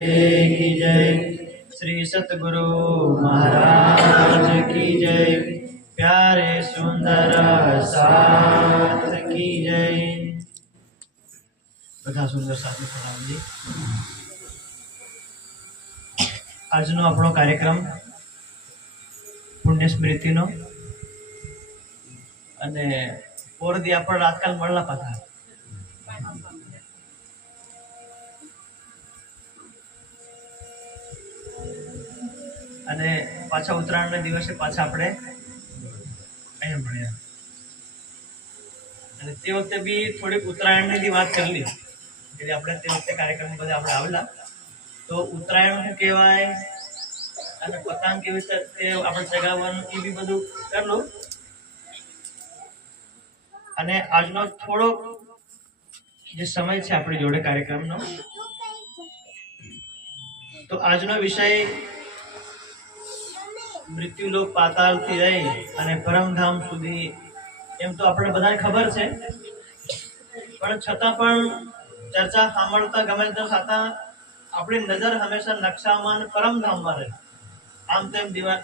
की जय। श्री सतगुरु महाराज की जय। प्यारे सुंदर साथ की जय। બધા સુંદર સાધુ પ્રણામજી। આજનો આપણો કાર્યક્રમ પુણ્ય સ્મૃતિનો અને પોરદી આપણે આજકાલ મળલા પાછા અને પાછા ઉત્તરાયણના દિવસે પાછા આપણે અહીંયા મળ્યા અને તે વખતે બી થોડીક ઉત્તરાયણની વાત કરેલી એટલે આપણે તે વખતે કાર્યક્રમ બધા આપણે આવેલા તો ઉત્તરાયણ શું કહેવાય અને પતંગ કેવી રીતે આપણે ચગાવવાનું એ બી બધું કરલું અને આજનો થોડો જે સમય છે આપણી જોડે કાર્યક્રમનો તો આજનો વિષય મૃત્યુલોક પાતાળથી લઈ અને પરમધામ સુધી એમ તો આપણે બધાને ખબર છે પણ છતાં પણ ચર્ચા સાંભળતા ગમે તે છતાં આપણી નજર હંમેશા નકશામાં અને પરમધામમાં રહે આમ તેમ દિવાલ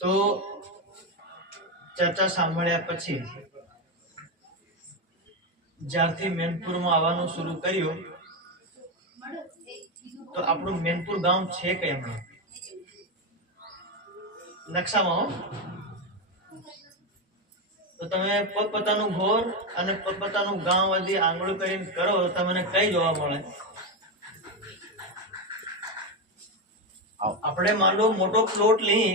તો ચર્ચા સાંભળ્યા પછી જ્યારથી મેનપુરમાં આવવાનું શરૂ કર્યું તો આપણું મેનપુર ગામ છે કે એમાં નકશામાં તો તમે પોતપોતાનું ઘર અને પોતપોતાનું ગામ બધી આંગળું કરીને કરો તો તમને કઈ જોવા મળે? આપણે માનો મોટો પ્લોટ લઈ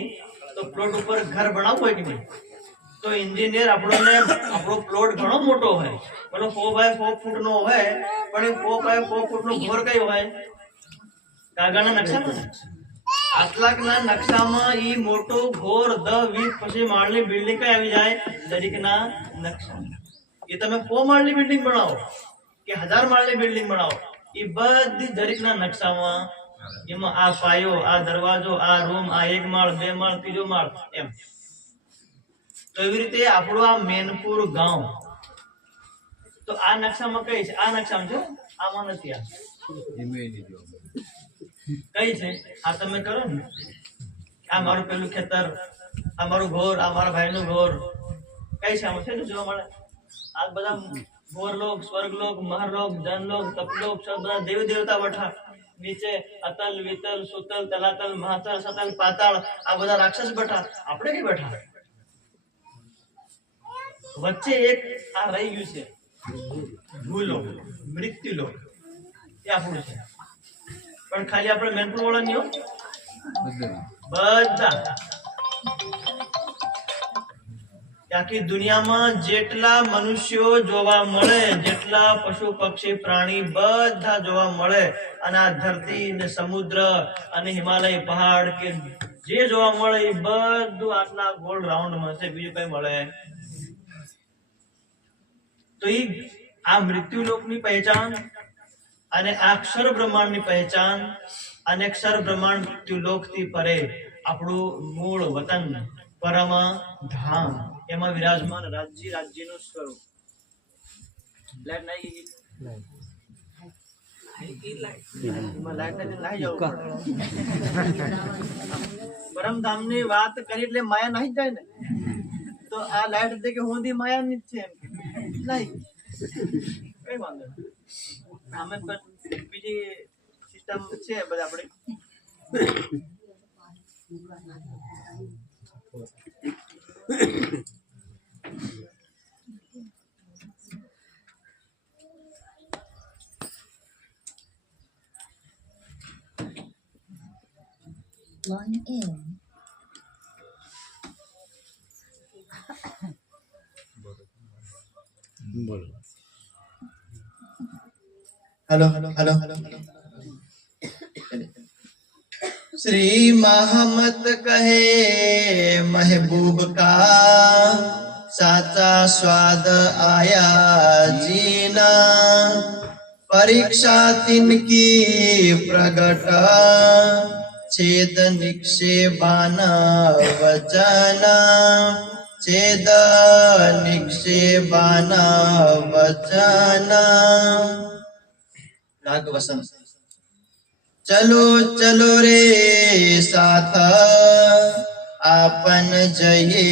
તો પ્લોટ ઉપર ઘર બનાવવું હોય કે નહીં તો એન્જિનિયર આપણો પ્લોટ ઘણો મોટો હોય બોલો 4x4 ફૂટનો હોય પણ એ 4x4 ફૂટનો ઘર કયો હોય કાગળના નકશામાં આટલાકના નકશામાં ઈ મોટો ઘોર 10-20 પછી માળની બિલ્ડિંગ કઈ આવી જાય દરેકના નકશા એ તમે 100 માળની બિલ્ડિંગ બનાવો કે 1000 માળની બિલ્ડિંગ બનાવો એ બધી દરેકના નકશામાં એમાં આ પાયો આ દરવાજો આ રૂમ આ 1 માળ 2 માળ 3જો માળ એમ તો એવી રીતે આપણું આ મેનપુર ગામ તો આ નકશામાં કઈ છે? આ નકશામાં છે આમાં નથી આ કઈ છે આ તમે કરો ને આ મારું પેલું ખેતર આ મારું ઘર આ મારા ભાઈનું ઘર કઈ છે આમાં છે ને જોવા મળે આ બધા ગોરલોક સ્વર્ગલોક મહરલોક જનલોક તપલોક સબ બધા દેવ દેવતા બેઠા નીચે અતલ વિતલ સુતલ તલાતલ મહાતલ સતલ પાતાળ આ બધા રાક્ષસ બેઠા આપણે કઈ બેઠા વચ્ચે એક આ રહી ગયું છે ભૂલોક મૃત્યુલોક એ આપણું છે પણ ખાલી આપણે મેનપુર વાળા નહીં બધા આખી દુનિયામાં જેટલા મનુષ્યો જોવા મળે જેટલા પશુ પક્ષી પ્રાણી બધા જોવા મળે અને આ ધરતી ને સમુદ્ર અને હિમાલય પહાડ કે જે જોવા મળે એ બધું આટલા ગોળ રાઉન્ડમાં છે બીજું કઈ મળે તો એ આ મૃત્યુલોકની પહેચાન અને આ અક્ષર બ્રહ્માંડની પહેચાન અને અક્ષર બ્રહ્માંડ મૃત્યુલોકથી પરે આપણું મૂળ વતન પરમ ધામ એમાં વિરાજમાન રાજ્યનું સ્વરૂપ પરમધામ ની વાત કરી એટલે માયા નહીં જાય ને તો આ લાઈટ દે કે હું માયા ની જ છે નહીં કઈ વાંધો અમે પણ બીજી સિસ્ટમ છે બધા આપણે Line in. Hello hello hello Shri महमत कहे महबूब का साचा स्वाद आया जीना परीक्षा तिनकी प्रगट छेद निक्षेपान वचन छेद निक्षेपान वचन राग वसंत चलो चलो रे साथ आपन जये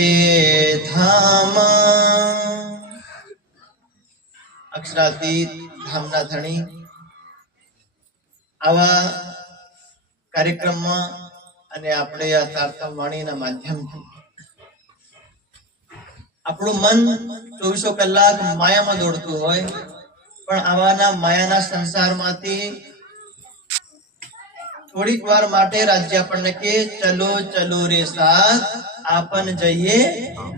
धाम अक्षरातीत धामना धणी आवा कार्यक्रमમાં અને આપણે આ તારતમ વાણીના માધ્યમથી આપણું મન 24 કલાક માયામાં દોડતું હોય પણ આવાના માયાના સંસારમાંથી થોડીક વાર માટે રાજ્ય આપણને કે ચલો ચલો રે સાથ આપન જઈએ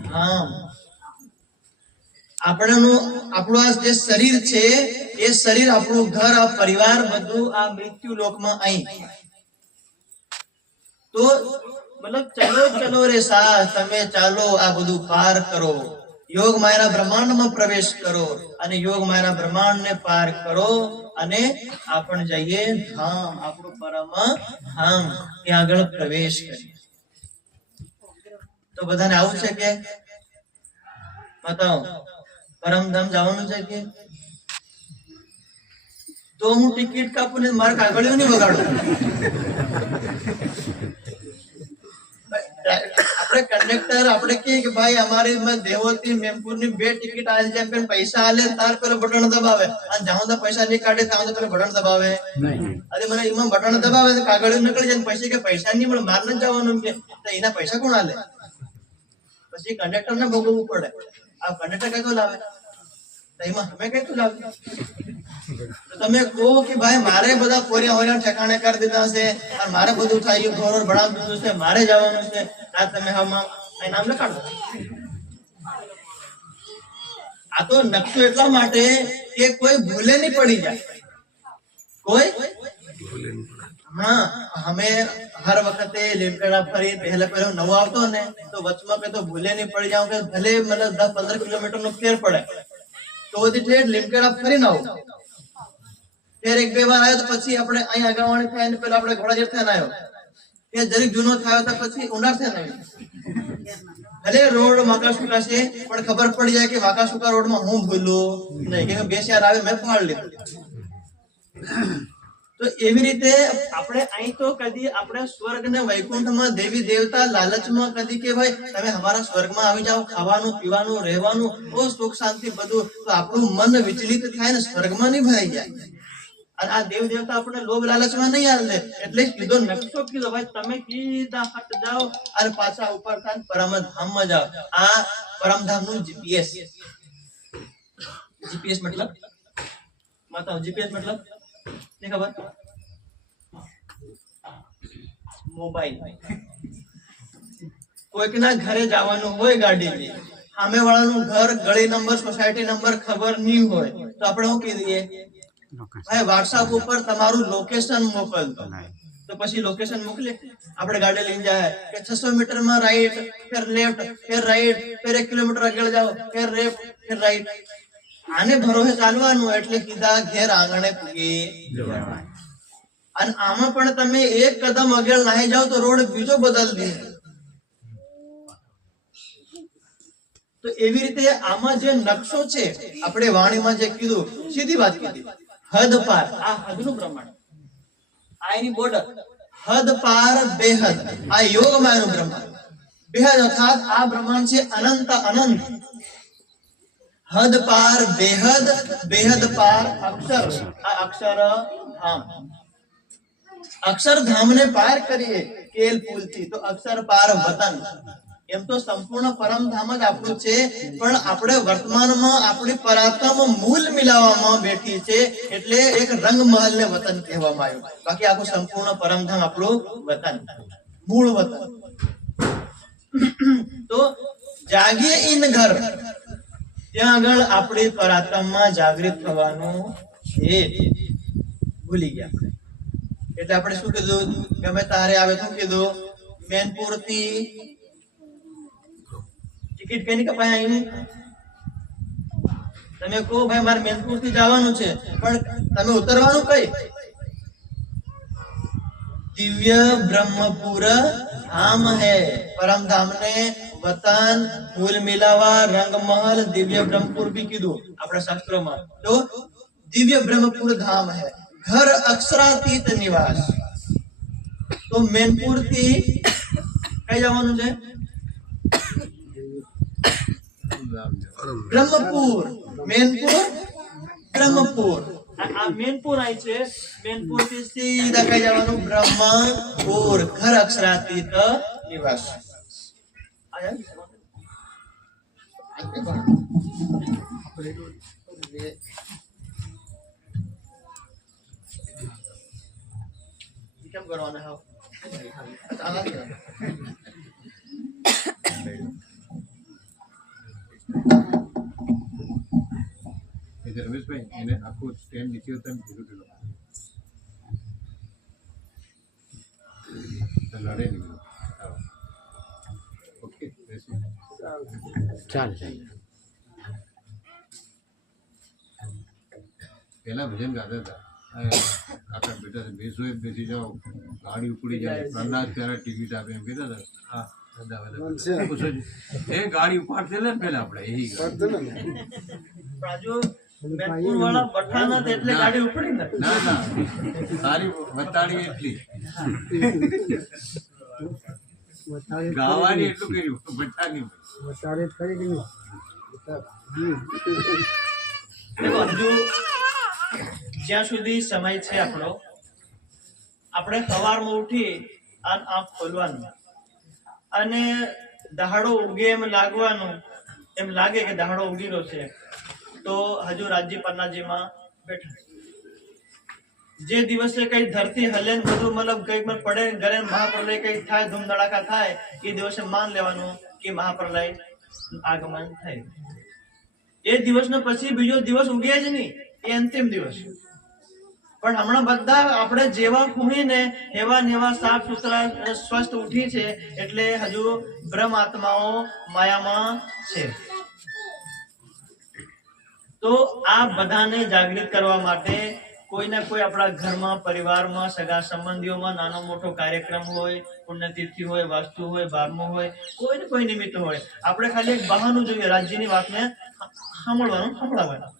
ધામ આપણનું આપણું આ જે શરીર છે એ શરીર આપણું ઘર આ પરિવાર બધું આ મૃત્યુ લોકમાં અહીં તો મતલબ ચલો ચલો રે સાથ તમે ચાલો આ બધું પાર કરો योग माया ब्रह्मांड में प्रवेश करो અને योग माया ब्रह्मांड ने पार करो અને आपण જઈએ ધામ આપણું પરમ ધામ ત્યાં આગળ પ્રવેશ કરીએ તો બધાને આવું છે કે બતાવો પરમ ધામ જવાનું છે કે તો હું ટિકિટ કાપું ને માર કાગળિયો નહીં બગાડું આપણે કંડક્ટર આપણે કે ભાઈ અમારી માં દેવોતી મેમપુર ની બે ટિકિટ આલ જાય પણ પૈસા આલે તાર પેલો બટન દબાવે અને જાઉં તો પૈસા નહીં કાઢે તાઉં તો પેલો બટન દબાવે અરે મને એમાં બટન દબાવે તો કાગળિયું નીકળી જાય પૈસા કે પૈસા નહીં મળે માર ન જવાનું કે તો એના પૈસા કોણ આલે પછી કંડક્ટર ને ભોગવવું પડે આ કંડક્ટર કઈ તો લાવે તો એમાં અમે કઈ તો લાવે તમે કહો કે ભાઈ મારે બધા પોરિયા હોરિયા ઠેકાણે કરી દીધા છે અને મારે બધું થાય ઘોર ભણાવી દીધું છે મારે જવાનું છે આ તમે હમણાં નામ લખાડો આ તો નકશો એટલા માટે કે કોઈ ભૂલે નહીં પડી જાય કોઈ हाँ हमें हर वक्त लिमकड़ा फरी पहले पहले नवा आवतो ने तो वचमा पे तो भूले नहीं पड़ जाऊं के भले मतलब 10-15 किलोमीटर नो फेर पड़े तो ओदी ठेठ लिमकड़ा फरी न आવો फिर एक બે વાર આવ્યો તો પછી આપણે અહીં આગળવાણી થાય ને પેલા આપણે ઘોડા જેર થઈને આવ્યો કે જરીક જૂનો થયો તો પછી ઉંડાર થઈને આવ્યો ભલે રોડ વાંકા સુકા છે પણ ખબર પડી જાય કે વાંકા સુકા રોડ માં હું ભૂલું નહીં કે બે ચાર આવે મેં ફાળ લીધું तो एवी रीते આપણે અહીં તો કદી આપણે સ્વર્ગ ને વૈકુંઠ માં દેવી દેવતા લાલચ માં કદી કે ભાઈ તમે અમારા સ્વર્ગ માં આવી જાઓ ખાવાનું પીવાનું રહેવાનું ઓ સુખ શાંતિ બધું તો આપણું મન વિચલિત થાય ને સ્વર્ગ માં નહીં ભરાઈ જાય અને આ દેવ દેવતા આપણે લોભ લાલચ માં નહીં આલે એટલે કીધો નકશો કીધો ભાઈ તમે સીધા હટ જાઓ અને પાછા ઉપર થાય પરમધામ માં જાઓ આ પરમધામ નું જીપીએસ જીપીએસ मतलब बताओ जीपीएस मतलब नहीं खबर मोबाइल कोई ना घरे जावानु होय गाड़ी में सामे वाळानु घर गली नंबर सोसायटी नंबर खबर नहीं होय तो આપણે શું કહી દઈએ ભાઈ WhatsApp ઉપર તમારું લોકેશન મોકલ દો તો પછી લોકેશન મોકલે આપણે ગાડી લઈને જાય કે 600 મીટર માં રાઈટ फिर लेफ्ट फिर राइट फिर 1 किलोमीटर આગળ જાઓ फिर लेफ्ट फिर राइट આને ભરોસે ચાલવાનું એટલે સીધા ઘેર આંગણે પૂગી જવાનું અને આમાં પણ તમે એક કદમ આગળ નાહી જાઓ તો રોડ બીજો બદલ દે તો એવી રીતે આમાં જે નકશો છે આપણે વાણીમાં જે કીધું સીધી વાત કીધી હદ પાર આ હદનું પ્રમાણ આ એની બોર્ડર હદ પાર બેહદ આ યોગમાયનું બ્રહ્માંડ બેહદ અર્થાત આ બ્રહ્માંડ છે અનંત અનંત हद पार बेहद बेहद पार अक्षर धाम अक्षर धाम ने पार करिए केल पुल थी तो अक्षर पार वतन एम तो संपूर्ण परम धाम ज आपणुं छे पण आपणे वर्तमानमां आपणी पराक्रम मूल मिलाववामां बेठी छे एटले एक रंगमहल ने वतन कहेवामां आव्युं बाकी आखुं संपूर्ण परम धाम आपणुं वतन मूळ वतन तो जागिए इन घर ત્યાં આગળ આપણે પરાક્રમમાં જાગૃત થવાનું છે ભૂલી ગયા એટલે આપણે શું કીધું ગમે તારે આવે શું કીધું મેનપુર થી ટિકિટ કઈ કપાય અહીં તમે કહો ભાઈ મારે મેનપુર થી જવાનું છે, પણ તમે ઉતરવાનું કઈ? दिव्य ब्रह्मपुर धाम है, परम धाम ने वतन मूल मिलावा रंगमहल दिव्य ब्रह्मपुर भी कीधु अपने शास्त्रों में। तो दिव्य ब्रह्मपुर धाम है, घर अक्षरातीत निवास। तो मैनपुर थी कई जवानु है ब्रह्मपुर, मैनपुर ब्रह्मपुर। आ मैनपुर आई छे, मैनपुर થી સીધા કઈ જવાનું? બ્રહ્મપુર, ઘર અક્ષરાતીત નિવાસ। આયા કેમ કરવાના હો? રમેશભાઈ એને આખું સ્ટેન્ડ નીચે ઉતરીને ભેગું થયેલું લડે નહીં. ઓકે ચાલ પેલા ભજન ગાતા હતા, કાકા બેટા બેસો એ બેસી જાઓ, ગાડી ઉપડી જાય, પ્રહલાદ ત્યારે ટિકિટ આપે એમ કહેતા હતા. હા એ ગાડી ઉપાડતે ને પેલા આપણે એ રાજુ મેનપુર વાળા બઠાના એટલે ગાડી ઉપડી ને ના ના સારી વતાડી એટલી ગાવાની એટલું કર્યું બઠાની વતાડે કરી દીધું હજુ જ્યાં સુધી સમય છે આપણો, આપણે સવારમાં ઉઠી આંખ ખોલવાનું અને દહાડો ઉગે એમ લાગવાનું, એમ લાગે કે દહાડો ઉગી રહ્યો છે તો હજુ રાજજી પન્નાજીમાં બેઠા। જે દિવસે કઈ ધરતી હલે ને બધું મતલબ કઈ પણ પડે ઘરે મહાપ્રલય કઈ થાય, ધૂમ ધડાકા થાય, એ દિવસે માન લેવાનું કે મહાપ્રલય આગમન થાય। એ દિવસનો પછી બીજો દિવસ ઉગે જ નહીં, એ અંતિમ દિવસ। પણ હમણાં બધા આપણે જેવા ખૂણીને એવા ને એવા સાફ સુથરા સ્વસ્થ ઉઠી છે, એટલે હજુ બ્રહ્મ આત્માઓ માયામાં છે। તો આ બધાને જાગૃત કરવા માટે કોઈ ના કોઈ આપણા ઘરમાં, પરિવારમાં, સગા સંબંધીઓમાં નાનો મોટો કાર્યક્રમ હોય, પુણ્યતિથિ હોય, વાસ્તુ હોય, બારમો હોય, કોઈ ને કોઈ નિમિત્ત હોય, આપણે ખાલી એક બહાનું જોઈએ રાજ્યની વાતને સંભળાવવાનું।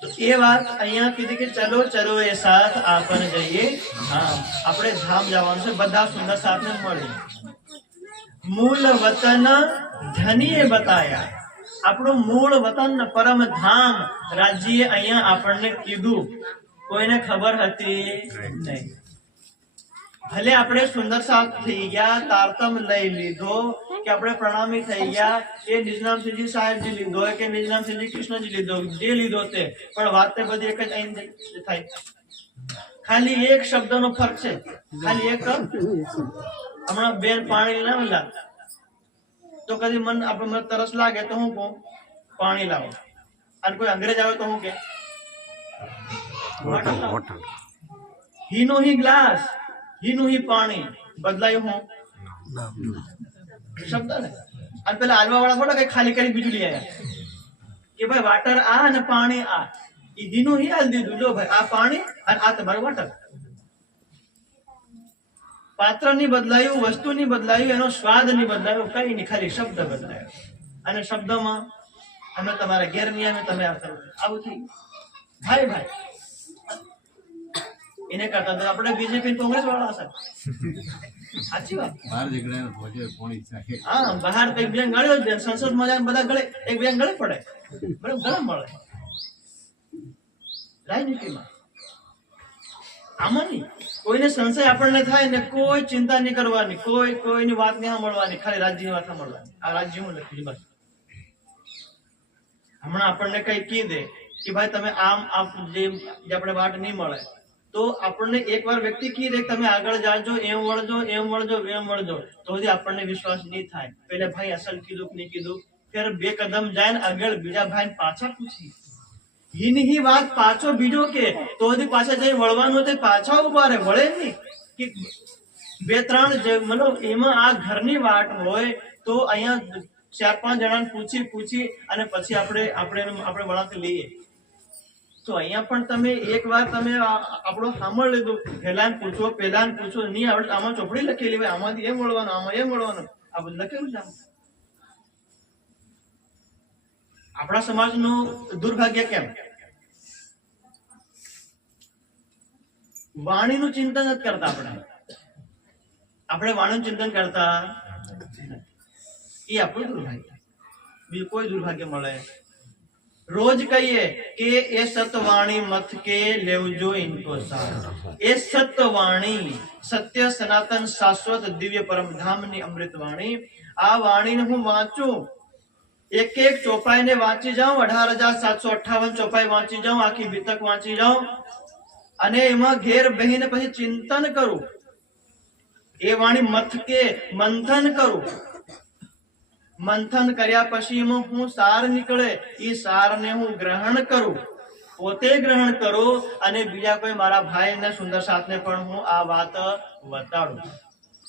તો એ વાત અહીંયા કીધી કે ચલો ચલો એ સાથ આપણ જઈએ ધામ। આપણે ધામ જવાનું છે, બધા સુંદર સાથે મળી। મૂળ વતન ધનીએ બતાયા, આપણું મૂળ વતન પરમ ધામ રાજ્યએ અહીંયા આપણને કીધું, કોઈને ખબર હતી નહીં। ભલે આપણે સુંદર સાથ થઈ ગયા, તારતમ લઈ લીધો કે આપણે પ્રણામી થઈ ગયા, એ નિજનામસિંહજી સાહેબજી લીધો કે નિજનામસિંહજી કૃષ્ણજી લીધો, જે લીધો તે, પણ વાત તે બધી એક જ થાય। ખાલી એક શબ્દનો ફરક છે, ખાલી એક। હમણાં બેન પાણી લાવેલા તો કદી મને તરસ લાગે તો હું કહું પાણી લાવો, અને કોઈ અંગ્રેજ આવે તો હું કે હીનો હી ગ્લાસ, હીનું હી પાણી, બદલાયું હું શબ્દ ને। અને પેલા આલવા વાળા થોડા કઈ ખાલી કરી બીજું લઈ આવ્યા કે ભાઈ વાટર આ અને પાણી આ, હીનું હી હાલ દીધું, જો ભાઈ આ પાણી અને આ તમારું વાટર। પાત્ર ની બદલાયું, વસ્તુ ની બદલાયું, એનો સ્વાદ ની બદલાયો, કઈ નહીં, ખાલી શબ્દ બદલાયો। અને શબ્દમાં અમે તમારા ઘેર નહીં આવે, તમે આવું થઈ ભાઈ ભાઈ। એને કરતા તો આપણે બીજેપી કોંગ્રેસ વાળા હશે, સાચી વાત। બહાર જગ્યાએ પહોંચે કોની ઈચ્છા છે? હા, બહાર કઈ બે ગળ્યો જ, સંસદમાં જાય બધા ગળે, એક બે ગળે પડે, બરાબર, ગળે મળે રાજનીતિમાં। આમાં નહીં, કોઈને સંશય આપણને થાય ને કોઈ ચિંતા નહીં કરવાની, કોઈની વાત નહીં સાંભળવાની, ખાલી રાજ્યની વાત સાંભળવાની। આ રાજ્ય હું લખ્યું બસ। હમણાં આપણને કઈ કહી દે કે ભાઈ તમે આમ જે આપણે વાટ નહીં મળે, તો આપણને એકવાર વ્યક્તિ કહી દે તમે આગળ જાજો, એમ વળજો, એમ વળજો, એમ વળજો, તો સુધી આપણને વિશ્વાસ નહીં થાય। પેલે ભાઈ અસલ કીધું કે નહીં કીધું, ફેર બે કદમ જાય ને આગળ બીજા ભાઈ પાછા પૂછી, હીની વાત પાછો બીજો કે તો પાછા જઈ વળવાનું, તે પાછા ઉભા રહે, વળે નહીં કે બે ત્રણ, મતલબ એમાં આ ઘરની વાટ હોય તો અહીંયા 4-5 જણાને પૂછી અને પછી આપણે વળાંક લઈએ. તો અહીંયા પણ તમે એક વાર તમે આપણો સાંભળ લીધું, પેલાને પૂછો નહીં આવડે આમાં ચોપડી લખેલી હોય, આમાંથી એમ વળવાનું, આમાં એમ વળવાનું, આ બધું લખેલું છે. આપણા સમાજનું દુર્ભાગ્ય કેમ? વાણીનું ચિંતન નથી કરતા. આપણે વાણીનું ચિંતન કરતા એ આપણું દુર્ભાગ્ય. બીજું કોઈ દુર્ભાગ્ય મળે? રોજ કહીએ કે એ સતવાણી મત કે લેવજો ઇનકો સાર. એ સતવાણી, સત્ય સનાતન શાશ્વત દિવ્ય પરમધામની અમૃત વાણી. આ વાણીને હું વાંચું, એક ચોપાઈને વાંચી જાઉં, 18,758 ચોપાઈ વાંચી જાઉં, આખી વિતક વાંચી જાઉં અને એમાં ઘેર બહીને પછી ચિંતન કરું. એ વાણી મત કે મંથન કરું. મંથન કર્યા પછી એમાં હું સાર નીકળે, એ સારને હું ગ્રહણ કરું, પોતે ગ્રહણ કરું અને બીજા કોઈ મારા ભાઈ ને સુંદર સાથને પણ હું આ વાત બતાડું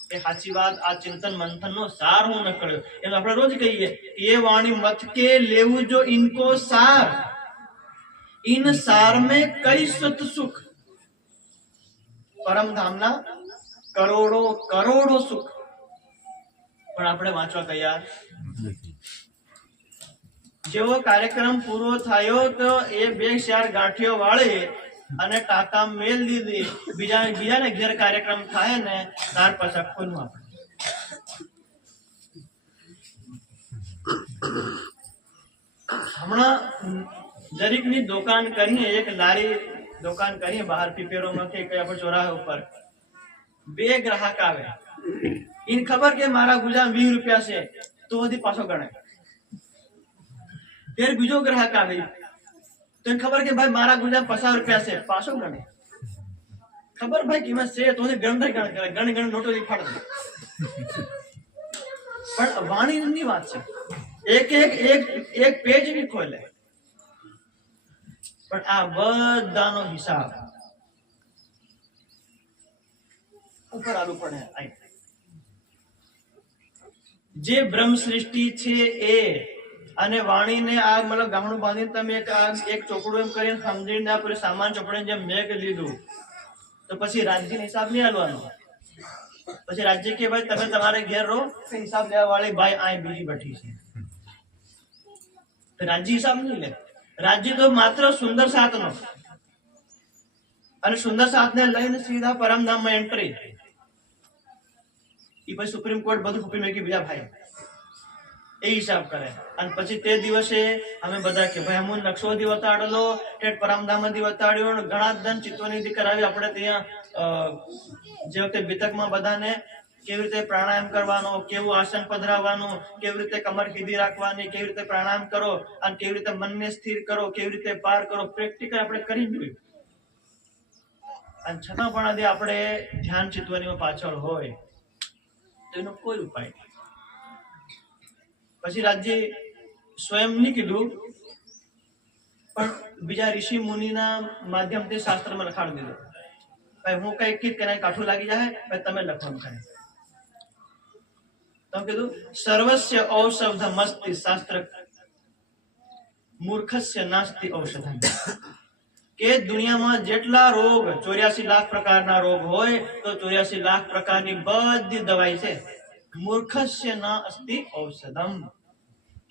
કે સાચી વાત, આ ચિંતન મંથન નો સાર હું ન કર્યો. એમ આપણે રોજ કહીએ એ વાણી મત કે લેવું જો ઇનકો સાર, ઇન સાર में कई सुत सुख. પરમધામના કરોડો સુખ, પણ આપણે વાંચવા તૈયાર. જેવો કાર્યક્રમ પૂરો થયો તો એ 2-4 ગાંઠીઓ વાળી અને ટાંકા મેલ દીધી. બીજાને ઘેર કાર્યક્રમ થાય ને ત્યાર પછી ખોલવું આપણે. હમણાં જરીકની દુકાન કરીએ, એક લારી દુકાન કરીએ બહાર પીપેરોમાં કે આપણે ચોરાહા ઉપર. 2 ગ્રાહક આવે, એને ખબર કે મારા ગુજામ 20 રૂપિયા છે, તો હજી પાછો ગણે. ફેર બીજો ગ્રાહક આવે તો એને ખબર કે ભાઈ મારા ગુજામ 50 રૂપિયા છે, પાછો ગણે. ખબર ભાઈ કિંમત છે તો ગણ કરે, ગણ નોટો ફાડ દે. પણ વાણીની વાત છે, એક પેજ ની ખોલે, પણ આ બધાનો હિસાબ ઉપર આલું પડે. જે બ્રહ્મ સૃષ્ટિ છે એ અને વાણીને આ મતલબ ગામડું બાંધીને તમે એક ચોપડું એમ કરીને સમજીને આ પૂરી સામાન ચોપડીને જેમ મેઘ લીધું, તો પછી રાજ્ય હિસાબ નહીં આલવાનો. પછી રાજ્ય કે ભાઈ તમે તમારે ઘેર રહો, હિસાબ લેવા વાળી ભાઈ આ બીજી બેઠી છે, રાજ્ય હિસાબ નહીં લે. રાજ્ય તો માત્ર સુંદર સાતનો, અને સુંદર સાતને લઈને સીધા પરમધામમાં એન્ટ્રી. એ પછી સુપ્રીમ કોર્ટ બધું ફૂકી મેકી બીજા ભાઈ એ હિસાબ કરે. અને પછી તે દિવસે અમે બધા કે ભાઈ હું નકશો દી વતાડેલો, ઠેઠ પરમધામ દી વતાડ્યો, ઘણા ધન ચિત્તોની કરાવી. આપણે ત્યાં જે વખતે વિતકમાં બધાને કેવી રીતે પ્રાણાયામ કરવાનો, કેવું આસન પધરાવવાનું, કેવી રીતે કમર સીધી રાખવાની, કેવી રીતે પ્રાણાયામ કરો અને કેવી રીતે મનને સ્થિર કરો, કેવી રીતે પાર કરો, પ્રેક્ટિકલ આપણે કરી જોયું. અને છતાં પણ આજે આપણે ધ્યાન ચિત્તવાની પાછળ હોય તો એનો કોઈ ઉપાય નહીં. પછી રાજ્ય સ્વયં નહીં કીધું, પણ બીજા ઋષિ મુનિના માધ્યમથી શાસ્ત્રમાં લખાડી દીધું. ભાઈ હું કઈ કીટ કે કાઠું લાગી જાય, ભાઈ તમે લખવાનું કરે. તો કીધું સર્વસ્ય ઔષધમસ્તિ શાસ્ત્ર મૂર્ખસ્ય નાસ્તિ ઔષધમ. કે દુનિયામાં જેટલા રોગ 84 લાખ પ્રકારના રોગ હોય તો 84 લાખ પ્રકારની બધી દવાઈ છે. મૂર્ખસ્ય ના અસ્તિ ઔષધમ.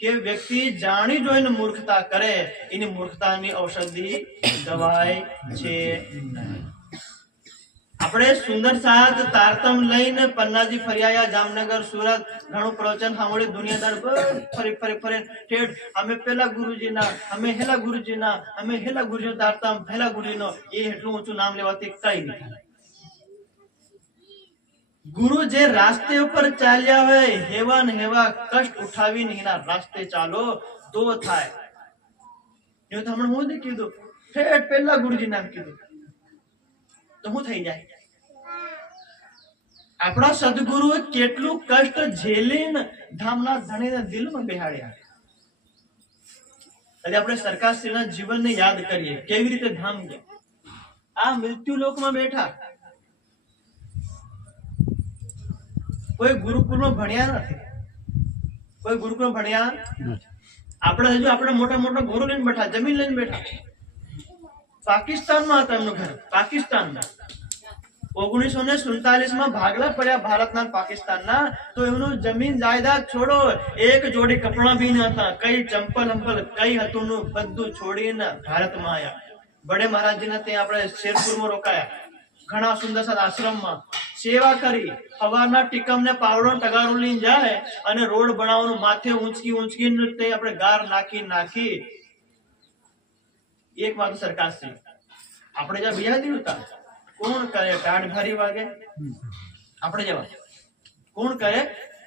કે વ્યક્તિ જાણી જોઈને મૂર્ખતા કરે એની મૂર્ખતાની ઔષધિ દવાઈ છે નહીં. આપણે સુંદર સાત તારતમ લઈને પન્નાજી ફર્યા, જામનગર, સુરત, ઘણું પ્રવચન સાંભળ્યું, દુનિયાદાર ફરી ઠેઠ અમે પેલા ગુરુજીના, અમે હેલા ગુરુજીના, અમે હેલા ગુરુજી તારતમ, હેલા ગુરુજીનો. એ એટલું ઊંચું નામ લેવાથી કઈ નહીં. ગુરુ જે રાસ્તે ઉપર ચાલ્યા હોય, હેવા ને હેવા કષ્ટ ઉઠાવીને એના રાસ્તે ચાલો તો થાય. એવું તો હમણાં હું કીધું, ઠેઠ પેલા ગુરુજી નામ કીધું તો શું થઈ જાય? આપણા સદગુરુ કેટલું કષ્ટ ઝેલીને ધામના ધણીને દિલમાં બેહાડ્યા. એટલે આપણે સરકારશ્રીના જીવનને યાદ કરીએ, કેવી રીતે ધામ ગયા. આ મૃત્યુ લોકમાં બેઠા, કોઈ ગુરુકુળમાં ભણ્યા નથી, કોઈ ગુરુકુળ ભણ્યા આપણે હજુ આપણે મોટા મોટા ઘરો લઈને બેઠા, જમીન લઈને બેઠા. પાકિસ્તાનમાં હતા એમનું ઘર, પાકિસ્તાનમાં. 1947 ભાગલા પડ્યા ભારતના પાકિસ્તાનના, તો એમનું જમીન જાયદાદ છોડો, એક જોડી કપડા બી ન હતા, કઈ ચંપલ હંપલ કઈ હતું નું બધું છોડીને ભારતમાં આવ્યા. બડે મહારાજજીને ત્યાં આપણે શેરપુરમાં રોકાયા, ઘણા સુંદર આશ્રમમાં સેવા કરી. સવારના ટીકમ ને પાવડો ટગારો લઈને જાય અને રોડ બનાવવાનું, માથે ઊંચકી તે આપણે ગાર નાખી એક વાત સરકારશ્રી આપણે જ્યાં બીજા દી હતા, કોણ કરે ટાઢ ભારી વાગે આપણે જવા, કોણ કરે,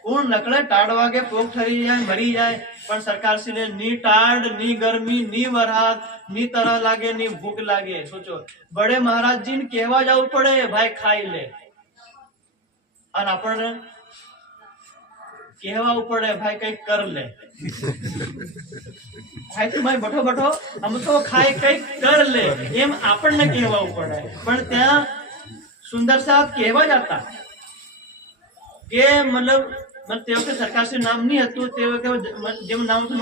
કોણ નકળે, ટાઢ વાગે, પોક ઠરી જાય, મરી જાય. પણ સરકારશ્રીને ની ટાઢ, ની ગરમી, ની વરસાદ, ની તરહ લાગે, ની ભૂખ લાગે. સોચો, બડે મહારાજજીને કહેવા જવું પડે, ભાઈ ખાઈ લે, અને આપણને કહેવા પડે, ભાઈ કઈક કર લે. ભાઈ તું ભાઈ બઠો બઠો આમ તો ખાઈ કઈક કર લે, એમ આપણને કહેવા પડે. પણ ત્યાં સુંદર સાહેબ કહેવા જતા કે મતલબ તે વખતે સરકારશ્રી નામ નહીં હતું, તે વખતે જેમ નામ હતું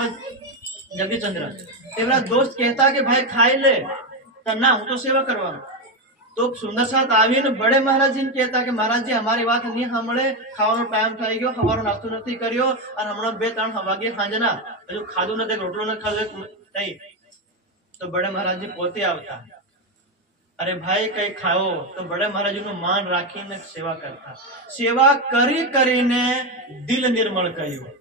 જગદીશચંદ્ર, તેના દોસ્ત કહેતા કે ભાઈ ખાઈ લે, તો ના હું તો સેવા કરવાનો. તો સુંદર સાહેબ આવીને બડે મહારાજજીને કહેતા કે મહારાજજી અમારી વાત નહીં સાંભળે, ખાવાનો ટાઈમ થઈ ગયો, સવારનો નાસ્તો નથી કર્યો, અને હમણાં 2-3 વાગે સાંજના હજુ ખાધું નથી, રોટલો નથી ખાધો નહીં. તો બડે મહારાજજી પોતે આવતા, અરે ભાઈ કઈ ખાઓ, તો બડે મહારાજજીનું માન રાખીને સેવા કરતા. સેવા કરીને દિલ નિર્મળ કર્યું.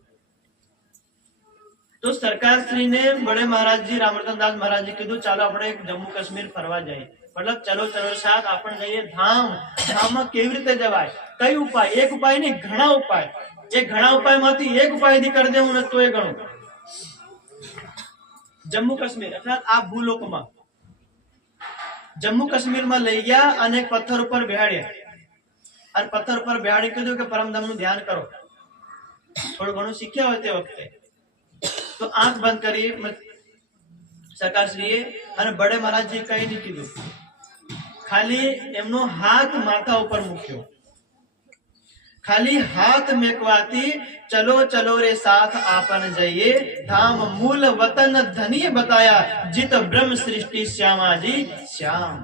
તો સરકારશ્રીને બડે મહારાજજી રામરતનદાસ મહારાજજી કીધું ચાલો આપણે જમ્મુ કાશ્મીર ફરવા જઈએ. મતલબ ચલો સાથ આપણે જઈએ ધામમાં કેવી રીતે જવાય, કઈ ઉપાય, એક ઉપાય નહીં ઘણા ઉપાય, એ ઘણા ઉપાય માંથી એક ઉપાય થી કરી દેવું નથી તો એ ઘણું. જમ્મુ કાશ્મીર અર્થાત આ ભૂલોકમાં જમ્મુ કાશ્મીરમાં લઈ ગયા અને પથ્થર ઉપર બેહાડ્યા, અને પથ્થર ઉપર બેહાડી કીધું કે પરમધામ નું ધ્યાન કરો. થોડું ઘણું શીખ્યા હોય તે વખતે તો આંખ બંધ કરી સરકારશ્રીએ, અને બડે મહારાજજી કઈ નહીં કીધું, ખાલી એમનો હાથ માથા ઉપર મૂક્યો. ખાલી હાથ મેકવાથી ચલો રે સાથ આપન જઈએ, ધામ મૂલ વતન ધની બતાયા, જીત બ્રહ્મ સૃષ્ટિ શ્યામાજી શ્યામ.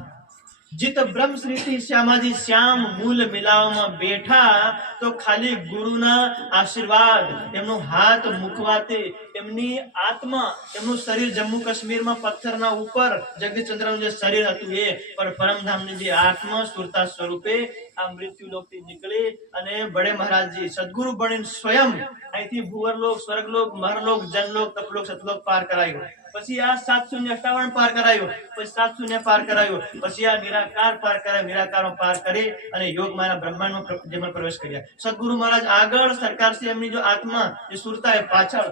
જીત બ્રહ્મ સૃષ્ટિ શ્યામાજી શ્યામ મૂલ મિલાવવામાં બેઠા, તો ખાલી ગુરુના આશીર્વાદ, એમનો હાથ મૂકવાથી એમની આત્મા, એમનું શરીર જમ્મુ કાશ્મીરમાં પથ્થરના ઉપર જગદીશચંદ્રનું જે શરીર હતું એ પણ પરમધામની જે આત્મા સુરતા સ્વરૂપે આ મૃત્યુ લોકથી નીકળી અને બડે મહારાજજી સદગુરુ બનીને સ્વયં અહીંથી ભુવરલોક, સ્વર્ગલોક, મહરલોક, જનલોક, તપલોક, સતલોક પાર કરાયું. પછી આ 758 પાર કરાયું, પછી 7 પાર કરાયું, પછી આ નિરાકાર પાર કરાયું, નિરાકારમાં પાર કરી અને યોગ માના બ્રહ્માંડમાં જેમાં પ્રવેશ કર્યા. સદગુરુ મહારાજ આગળ, સરકારશ્રી એમની જો આત્મા જે સુરતા એ પાછળ,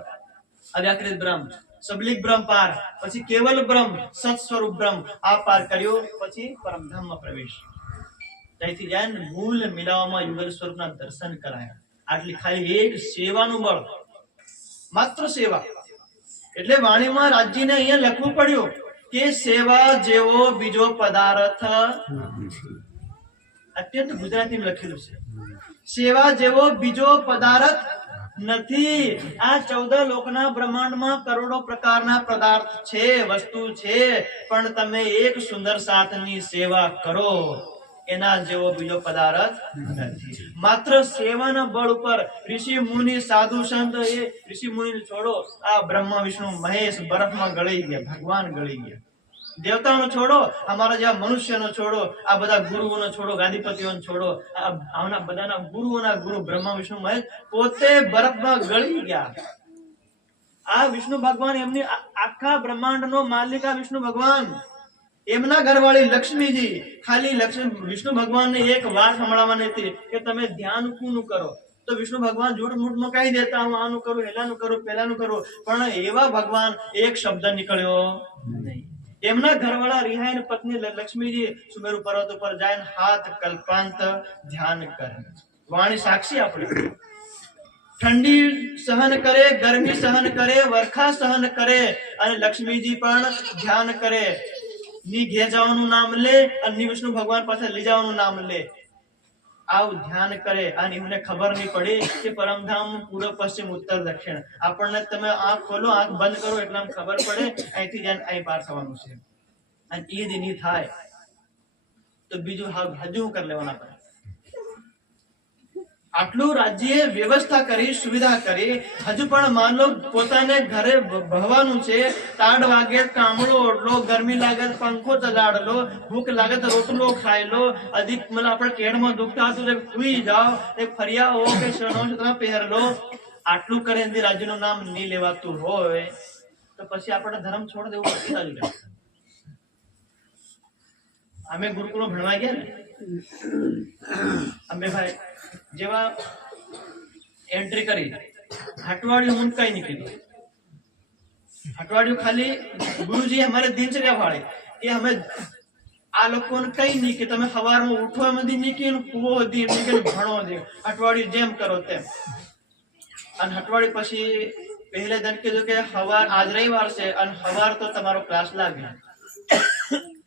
અવ્યાકૃત બ્રહ્મ, સબલિક બ્રહ્મ પાર, પછી કેવલ બ્રહ્મ, સત સ્વરૂપ બ્રહ્મ આ પાર કર્યો, પછી પરમધામમાં પ્રવેશ. ત્યાંથી જાય મૂળ મિલાવવામાં યુગલ સ્વરૂપના દર્શન કરાયા. આટલી ખાલી એક સેવાનું બળ, માત્ર સેવા. એટલે વાણીમાં રાજજીને અહીંયા લખવું પડ્યું કે સેવા જેવો બીજો પદાર્થ, અત્યંત ગુજરાતીમાં લખેલું છે, સેવા જેવો બીજો પદાર્થ નથી. આ 14 લોકના બ્રહ્માંડમાં કરોડો પ્રકારના પદાર્થ છે, વસ્તુ છે, પણ તમે એક સુંદર સાથની સેવા કરો એના જેવો બીજો પદાર્થ નથી. માત્ર સેવાના બળ ઉપર ઋષિ મુનિ સાધુ સંત, એ ઋષિ મુનિ છોડો, આ બ્રહ્મા વિષ્ણુ મહેશ બરફમાં ગળી ગયા, ભગવાન ગળી ગયા. દેવતાઓનો છોડો, અમારા જેવા મનુષ્યનો છોડો, આ બધા ગુરુઓનો છોડો, ગાદીપતિઓનો છોડો, આના બધાના ગુરુઓના ગુરુ બ્રહ્મા વિષ્ણુ મહેશ પોતે બરફમાં ગળી ગયા. આ વિષ્ણુ ભગવાન એમની આખા બ્રહ્માંડનો માલિક, આ વિષ્ણુ ભગવાન, એમના ઘરવાળી લક્ષ્મીજી ખાલી વિષ્ણુ ભગવાનને એક વાત સંભળાવવાની હતી કે તમે ધ્યાન કોનું કરો. તો વિષ્ણુ ભગવાન જૂઠ મૂઠમાં કહી દેતા, હું આનું કરું, હેલાનું કરું, પેલાનું કરું, પણ એવા ભગવાન એક શબ્દ નીકળ્યો નહીં. એમના ઘરવાળા રિહાઈન પત્ની લક્ષ્મીજી સુમેરુ પર્વત ઉપર જાય, હાથ કલ્પાંત ધ્યાન કરે. વાણી સાક્ષી આપણે, ઠંડી સહન કરે, ગરમી સહન કરે, વરખા સહન કરે, અને લક્ષ્મીજી પણ ધ્યાન કરે. ની ઘેર જવાનું નામ લે અને વિષ્ણુ ભગવાન પાસે લઈ જવાનું નામ લે. આવ ધ્યાન કરે અને એમને ખબર નહીં પડી કે પરમધામ પૂર્વ પશ્ચિમ ઉત્તર દક્ષિણ. આપણને તમે આંખ ખોલો, આંખ બંધ કરો એટલે આમ ખબર પડે અહીંથી જઈને અહીં પાર થવાનું છે. અને એ જ નહીં થાય તો બીજું હજુ શું કરી લેવાના પડે. આટલું રાજ્યએ વ્યવસ્થા કરી, સુવિધા કરી, હજુ પણ માન લો પોતાને ઘરે ભણવાનું છે, તાડ વાગે કામળો ઓઢલો, ગરમી લાગે પંખો ચલાડ લો, ભૂખ લાગે તો રોટલો ખાઈ લો, અધિક મતલબ આપણે કેળમાં દુખતા હતું તો સુઈ જાઓ, એક ફરિયા હો કે શનો તમે પહેર લો. આટલું કરે એનાથી રાજ્યનું નામ નહીં લેવાતું હોય તો પછી આપણે ધર્મ છોડ દેવું પડશે. અમે ગુરુકુળ ભણવા ગયા ને, અમે ભાઈ જેવા એન્ટ્રી કરી, હટવાડિયું હું કઈ નહીં કીધું. હટવાડિયું ખાલી ગુરુજી અમારે દિનચર્યા વાળે કે અમે આ લોકોને કઈ નહીં કે તમે સવારમાં ઉઠવા માંથી નીકળી કુવો નીકળી ભણો દે, અઠવાડિયું જેમ કરો તેમ. અને અઠવાડિયું પછી પહેલે દિન કીધું કે સવાર આજ રવિવાર છે અને સવાર તો તમારો ક્લાસ લાગે,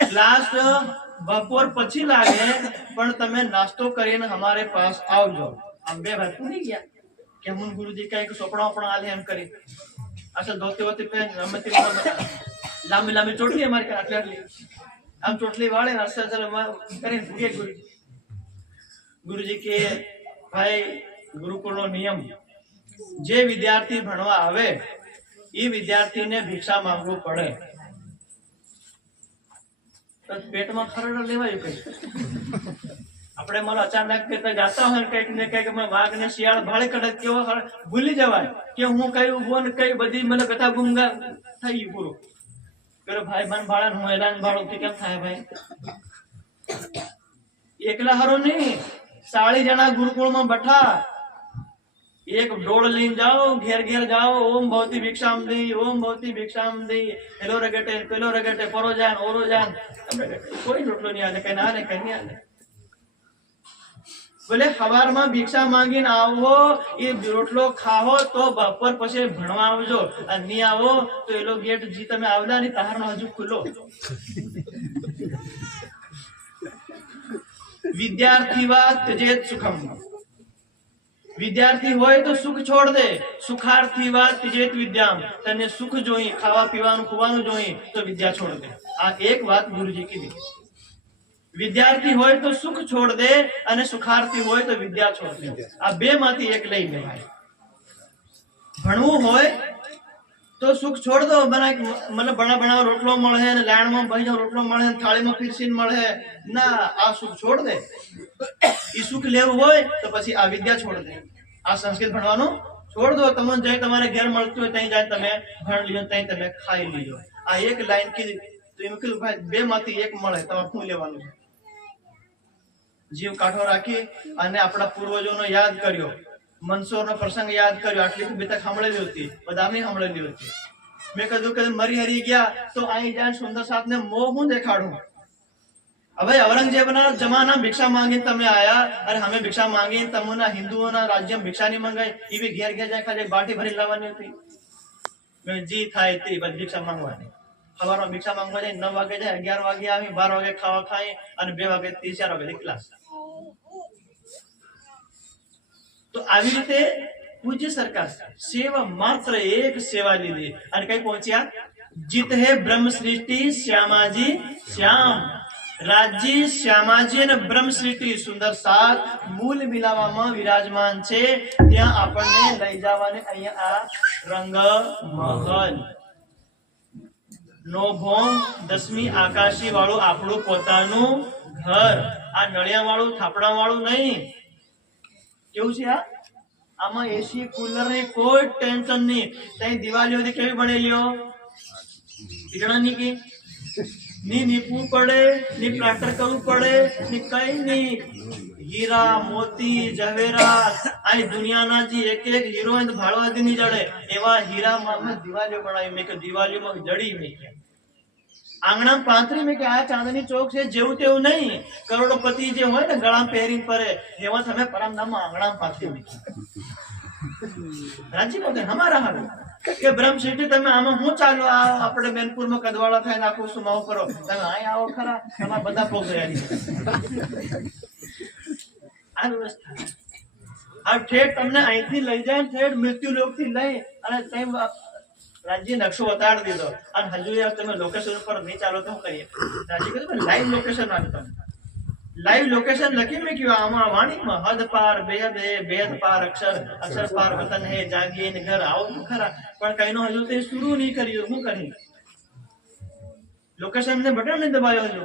ક્લાસ બપોર પછી લાગે પણ તમે નાસ્તો કરીને અમારે પાસ આવજો. આમ બે ભાઈ પૂરી ગયા કે હું ગુરુજી કઈક ચોપડા પણ આલે એમ કરી. અસલ ધોતી વોતી પહેન લાંબી લાંબી ચોટલી અમારી આટલી આટલી આમ ચોટલી વાળે અસલ કરીને ભૂગે ગુરુજી. ગુરુજી કે ભાઈ ગુરુકુળનો નિયમ, જે વિદ્યાર્થી ભણવા આવે એ વિદ્યાર્થીને ભિક્ષા માંગવું પડે. પેટમાં ખરડા લેવાયું કઈ આપણે મને અચાનક જાતા હોય કઈક ને કઈક વાઘ ને શિયાળ ભાડે કડે કેવો ભૂલી જવાય કે હું કઈ ઉભો ને કઈ બધી મને કથા ગુંગા થઈ ગયું પૂરું. પેલો ભાઈ બન ભાડા હું એલાન ભાડું કેમ થાય ભાઈ? એકલા હારો નહીં, 40 જણા ગુરુકુળમાં બેઠા, એક ડોળ લઈને જાઓ, ઘેર ઘેર જાઓ, ઓમ ભવતી ભિક્ષામ દઈ, ઓમ ભવતી ભિક્ષામ દઈ, પેલો રગટે પરો જાન ઓરો જાન, કોઈ રોટલો નહીં આલે, કઈ ના આલે, કઈ નહીં આલે. બોલે સવારમાં ભિક્ષા માંગીને આવો, એ રોટલો ખાવો તો બપોર પછી ભણવા આવજો, અને નહીં આવો તો એલો ગેટ જી તમે આવલા ની તારનો હજુ ખુલ્લો. વિદ્યાર્થી વાત ત્યજેત સુખમ, વિદ્યાર્થી હોય તો સુખ છોડ દે. સુખાર્થી વાત ત્યજેત વિદ્યામ, તને સુખ જોઈ, ખાવા પીવાનું ખોવાનું જોઈ તો વિદ્યા છોડ દે. આ એક વાત ગુરુજી કીધી. વિદ્યાર્થી હોય તો સુખ છોડ દે અને સુખાર્થી હોય તો વિદ્યા છોડ દે. આ બે માંથી એક લઈ લેવાય. ભણવું હોય તો સુખ છોડ દો, મતલબ બના રોટલો મળે ને લાણમાં ભાઈ રોટલો મળે ને થાળીમાં પીરસીને મળે ના, આ સુખ છોડ દે. એ સુખ લેવું હોય તો પછી આ વિદ્યા છોડ દે. આ સંસ્કૃત ભણવાનું છોડ દો. તમને જઈ તમારે ઘેર મળતું હોય ત્યાં જાય તમે ભણ લીધો, ત્યાં તમે ખાઈ લીધો. આ એક લાઈન કીધી તો એમ કીધું ભાઈ બે માંથી એક મળે તમારે શું લેવાનું છે? જીવ કાઠો રાખી અને આપણા પૂર્વજોનો યાદ કર્યો, મનસુરનો પ્રસંગ યાદ કર્યો. આટલી કવિતા સાંભળેલી હતી, બદામી સાંભળેલી હતી. મેં કીધું કે મરી હરી ગયા તો અહીં જાય સુંદર સાથને મોં હું દેખાડું. હવે ઔરંગઝેબના જમાના ભિક્ષા માંગીને તમે આયા, અને અમે ભિક્ષા માંગીને તમને હિન્દુઓના રાજ્યમાં ભિક્ષા નહીં મંગાઈ, એ બી ઘેર ઘેર જાય ખાલી બાટી ભરી લાવવાની હતી. જી થાય તે બધી ભિક્ષા માંગવાની. સવારમાં ભિક્ષા માંગવા જાય, 9 વાગે જાય, 11 વાગે આવી, 12 વાગે ખાવા ખાઈ અને 2 વાગે 4 વાગે ક્લાસ. તો આવી રીતે પૂજ્ય સરકાર સેવા માત્ર એક સેવા લીધી અને કઈ પહોંચ્યા? જીત હે બ્રહ્મ સૃષ્ટિ શ્યામાજી શ્યામ, રાજજી શ્યામાજી અને બ્રહ્મ સૃષ્ટિ સુંદર સાત મૂલ મિલાવવામાં વિરાજમાન છે. ત્યાં આપણને લઈ જવાને અહીંયા આ રંગ મહલ નો ભોમ 10મી આકાશી વાળું આપણું પોતાનું ઘર. આ નળિયા વાળું થાપડા વાળું નહીં. કેવું છે? આમાં એસી કુલર ની કોઈ ટેન્શન નહીં. ત્યાં દિવાળીઓ કેવી બનેલી ઈટણાની કે ની નીપવું પડે, ની પ્લાસ્ટર કરવું પડે, ની કઈ નહીં. હીરા મોતી જવેરાત આ દુનિયાના જે એક એક હીરો ભાડવાથી નહીં જડે એવા હીરા માં દિવાળીઓ બનાવી. મેં કે દિવાળીઓમાં જડી મેં કે આંગણા પાથરી મેં કે આ ચાંદની ચોક છે જેવું તેવું નહીં. કરોડોપતિ જે હોય ને ગળા પહેરીને ફરે એવા તમે પરમધામમાં આંગણા પાથરી રાજી બોલે હમારા હાલ કે બ્રહ્મ સિટી તમે આમાં હું ચાલો આપણે બેનપુરમાં કદવાળા થાય ને આખું સુમાવ કરો, તમે અહીં આવો ખરા, તમારા બધા પોગર્યા. આ વ્યવસ્થા. આ ઠેઠ તમને અહીંથી લઈ જાય, ઠેઠ મૃત્યુલોક થી લઈ અને ત્યાં રાજ્ય નકશો બતાડી દીધો, અને હજુ યાર તમે લોકેશન ઉપર નહીં ચાલો તો શું કરીએ? રાજ્ય કીધું લાઈવ લોકેશન આપ્યું, લાઈવ લોકેશન લખી મૂક્યું આમાં વાણીમાં. હદ પાર બેહદ હે, બેહદ પાર અક્ષર, અક્ષર પાર વતન હે, જાગીએ ને ઘર આવો તો ખરા, પણ કઈનો હજુ તે શરૂ નહીં કર્યું. શું કરી લોકેશન ને બટન નહીં દબાવ્યો હજુ,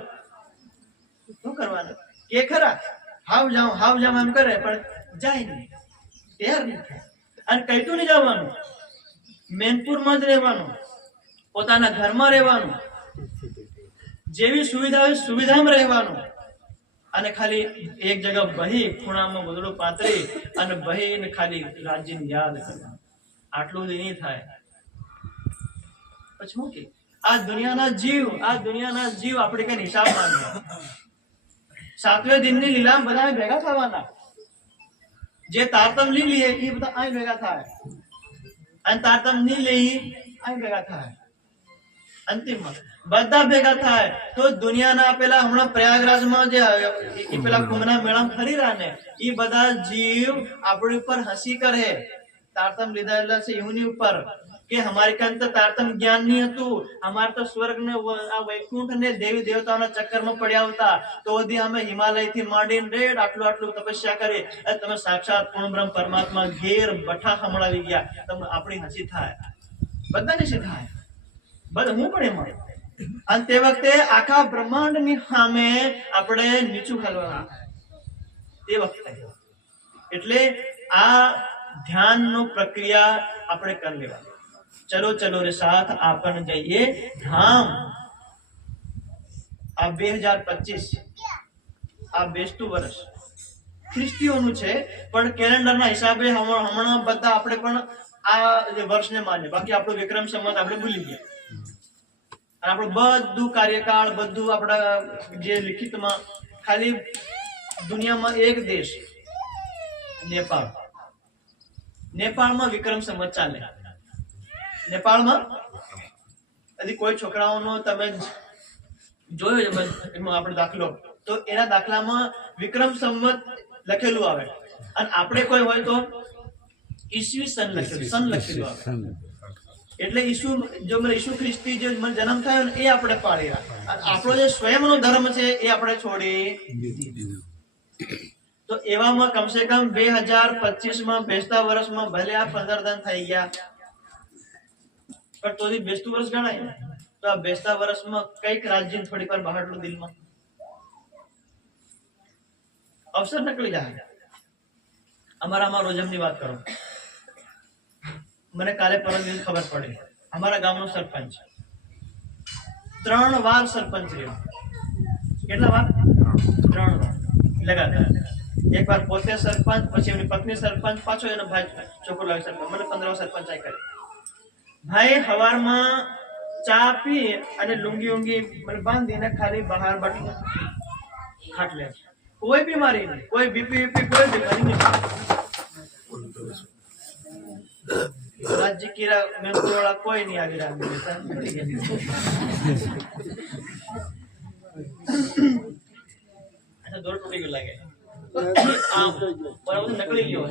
શું કરવાનું? કે ખરા હાવ જામ એમ કરે પણ જાય નહીં, તૈયાર નહીં થાય. અને કઈતું નહીં જવાનું, મેનપુરમાં જ રહેવાનું, પોતાના ઘરમાં રહેવાનું, જેવી સુવિધા હોય સુવિધામાં રહેવાનું, અને ખાલી એક જગ્યા બહી ખૂણામાં ગોદડું પાથરી અને બહીને ખાલી રાજ્યને યાદ કરવાનું. આટલું જ નહીં થાય પછી શું કે આ દુનિયાના જીવ આપણે કઈ હિસાબ માંગે. સાતવે દિનની લીલામ બધા ભેગા થવાના, જે તારતમ લઈ લે એ બધા અહીં ભેગા થાય, અને તારતમ નહીં લે અહીં ભેગા થાય. અંતિમમાં બધા ભેગા થાય તો દુનિયાના પેલા હમણાં પ્રયાગરાજમાં જે પેલા કુંભના મેળામાં ફરી રહ્યા ને એ બધા જીવ આપણી ઉપર હસી કરે, તારતમ લીધેલા છે એની ઉપર કે અમારી કાન તો તારતમ જ્ઞાન નહીં હતું, અમારે તો સ્વર્ગ ને આ વૈકુંઠ ને દેવી દેવતાઓના ચક્કરમાં પડ્યા હતા, તો હજી અમે હિમાલય થી માંડીને રેડ આટલું તપસ્યા કરી, તમે સાક્ષાત પૂર્ણ બ્રહ્મ પરમાત્મા ઘેર બઠા સંભળાવી ગયા. તમે આપણી હસી થાય, બધાની હસી થાય, બધા હું પણ એમાં. અને તે વખતે આખા બ્રહ્માંડ ની સામે આપણે નીચું ખલવાનું તે વખતે. એટલે આ ધ્યાન નો પ્રક્રિયા આપણે કરી લેવાની. ચલો ચલો રે સાથ આપણ જઈએ ધામ. આ 2025 આ બેસતું વર્ષ ખ્રિસ્તીઓનું છે, પણ કેલેન્ડરના હિસાબે હમણાં બધા આપણે પણ આ વર્ષને માને, બાકી આપણો વિક્રમ સંવત આપણે ભૂલી ગયા. આપણું બધું કાર્યકાળ બધું આપણા જે લિખિતમાં ખાલી દુનિયામાં એક દેશ નેપાળમાં વિક્રમ સંવત ચાલે. નેપાળમાં હજી કોઈ છોકરાઓનો તમે જોયો છે એમાં આપણે દાખલો, તો એના દાખલામાં વિક્રમ સંવત લખેલું આવે, અને આપણે કોઈ હોય તો ઈસવી સન લખેલું આવે. એટલે ઈસુ ખ્રિસ્તી જે જન્મ થયો ને એ આપણે પાડી રહ્યા, આપણો જે સ્વયંનો ધર્મ છે એ આપણે છોડી. તો એવામાં કમસે કમ 2025 બેસતા વર્ષમાં ભલે આ 15 દિન થઈ ગયા, પણ તો બેસતું વર્ષ ગણાય ને. તો આ બેસતા વર્ષમાં કઈક રાજ્ય થોડીક વાર બહારનું દિલમાં અવસર નીકળી જાય. અમારામાં રોજમની વાત કરો, મને કાલે પરમ દિવસ ખબર પડી, અમારા ગામનો સરપંચ 3 વાર સરપંચ રહ્યો. કેટલા વાર? 3 વાર લગાતાર. એક વાર પોતે સરપંચ, પછી એની પત્ની સરપંચ, પાછો એનો ભાઈ છોકરો લાગે સરપંચ. મને 15 સરપંચ આ કરી. ભાઈ સવારમાં ચા પી અને લુંગી બાંધીને ખાલી બહાર બટલું ખાટલે. કોઈ બીમારી નહીં, કોઈ બીપી કોઈ બીમારી નહીં. રાજ્ય કીરા મેમ્બર વાળા કોઈ નહીં આવી રહ્યા. દોર તૂટી ગયો લાગે, બરાબર નકળી ગયો.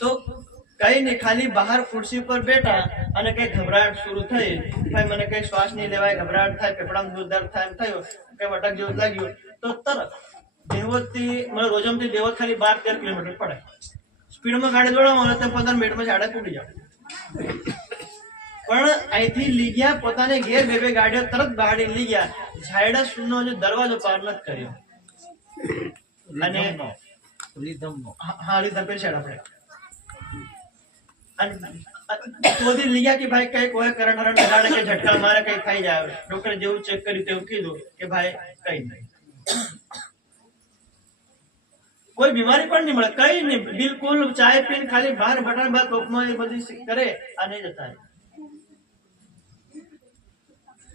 તો કઈ નહીં, ખાલી બહાર ખુરશી પર બેઠા અને કઈ ઘબરાહટ શરૂ થઈ, ભાઈ મને કઈ શ્વાસ નહીં લેવાય, ઘબરાહટ થાય, ફેફડામાં દર્દ થાય એમ થયું, કઈ વટક જેવું લાગ્યું, તો તરત દેવોથી મને રોજમથી દેવોત ખાલી 12-13 કિલોમીટર પડે. સ્પીડમાં ગાડી દોડાવવાનો તો 15 મિનિટમાં ઝાડા તૂટી જાય. પણ અહીંથી લઈ ગયા પોતાને ઘેર, 2 ગાડીઓ તરત બહાર લઈ ગયા. ઝાયડા સુનો જે દરવાજો પાર નથી કર્યો, અને હા લીધા છે આપણે. તોથી લઈ ગયા કે ભાઈ કઈ કોઈ કરંટ લગાડે કે ઝટકા મારે કઈ થઈ જાય. ડોક્ટર જેવું ચેક કર્યું તેવું કીધું કે ભાઈ કઈ નહીં, કોઈ બીમારી પણ નહીં મળે, કઈ નહીં, બિલકુલ. ચાય પીને ખાલી બહાર બટાણ બાદ ટોપમાં એ બધી કરે અને જતા.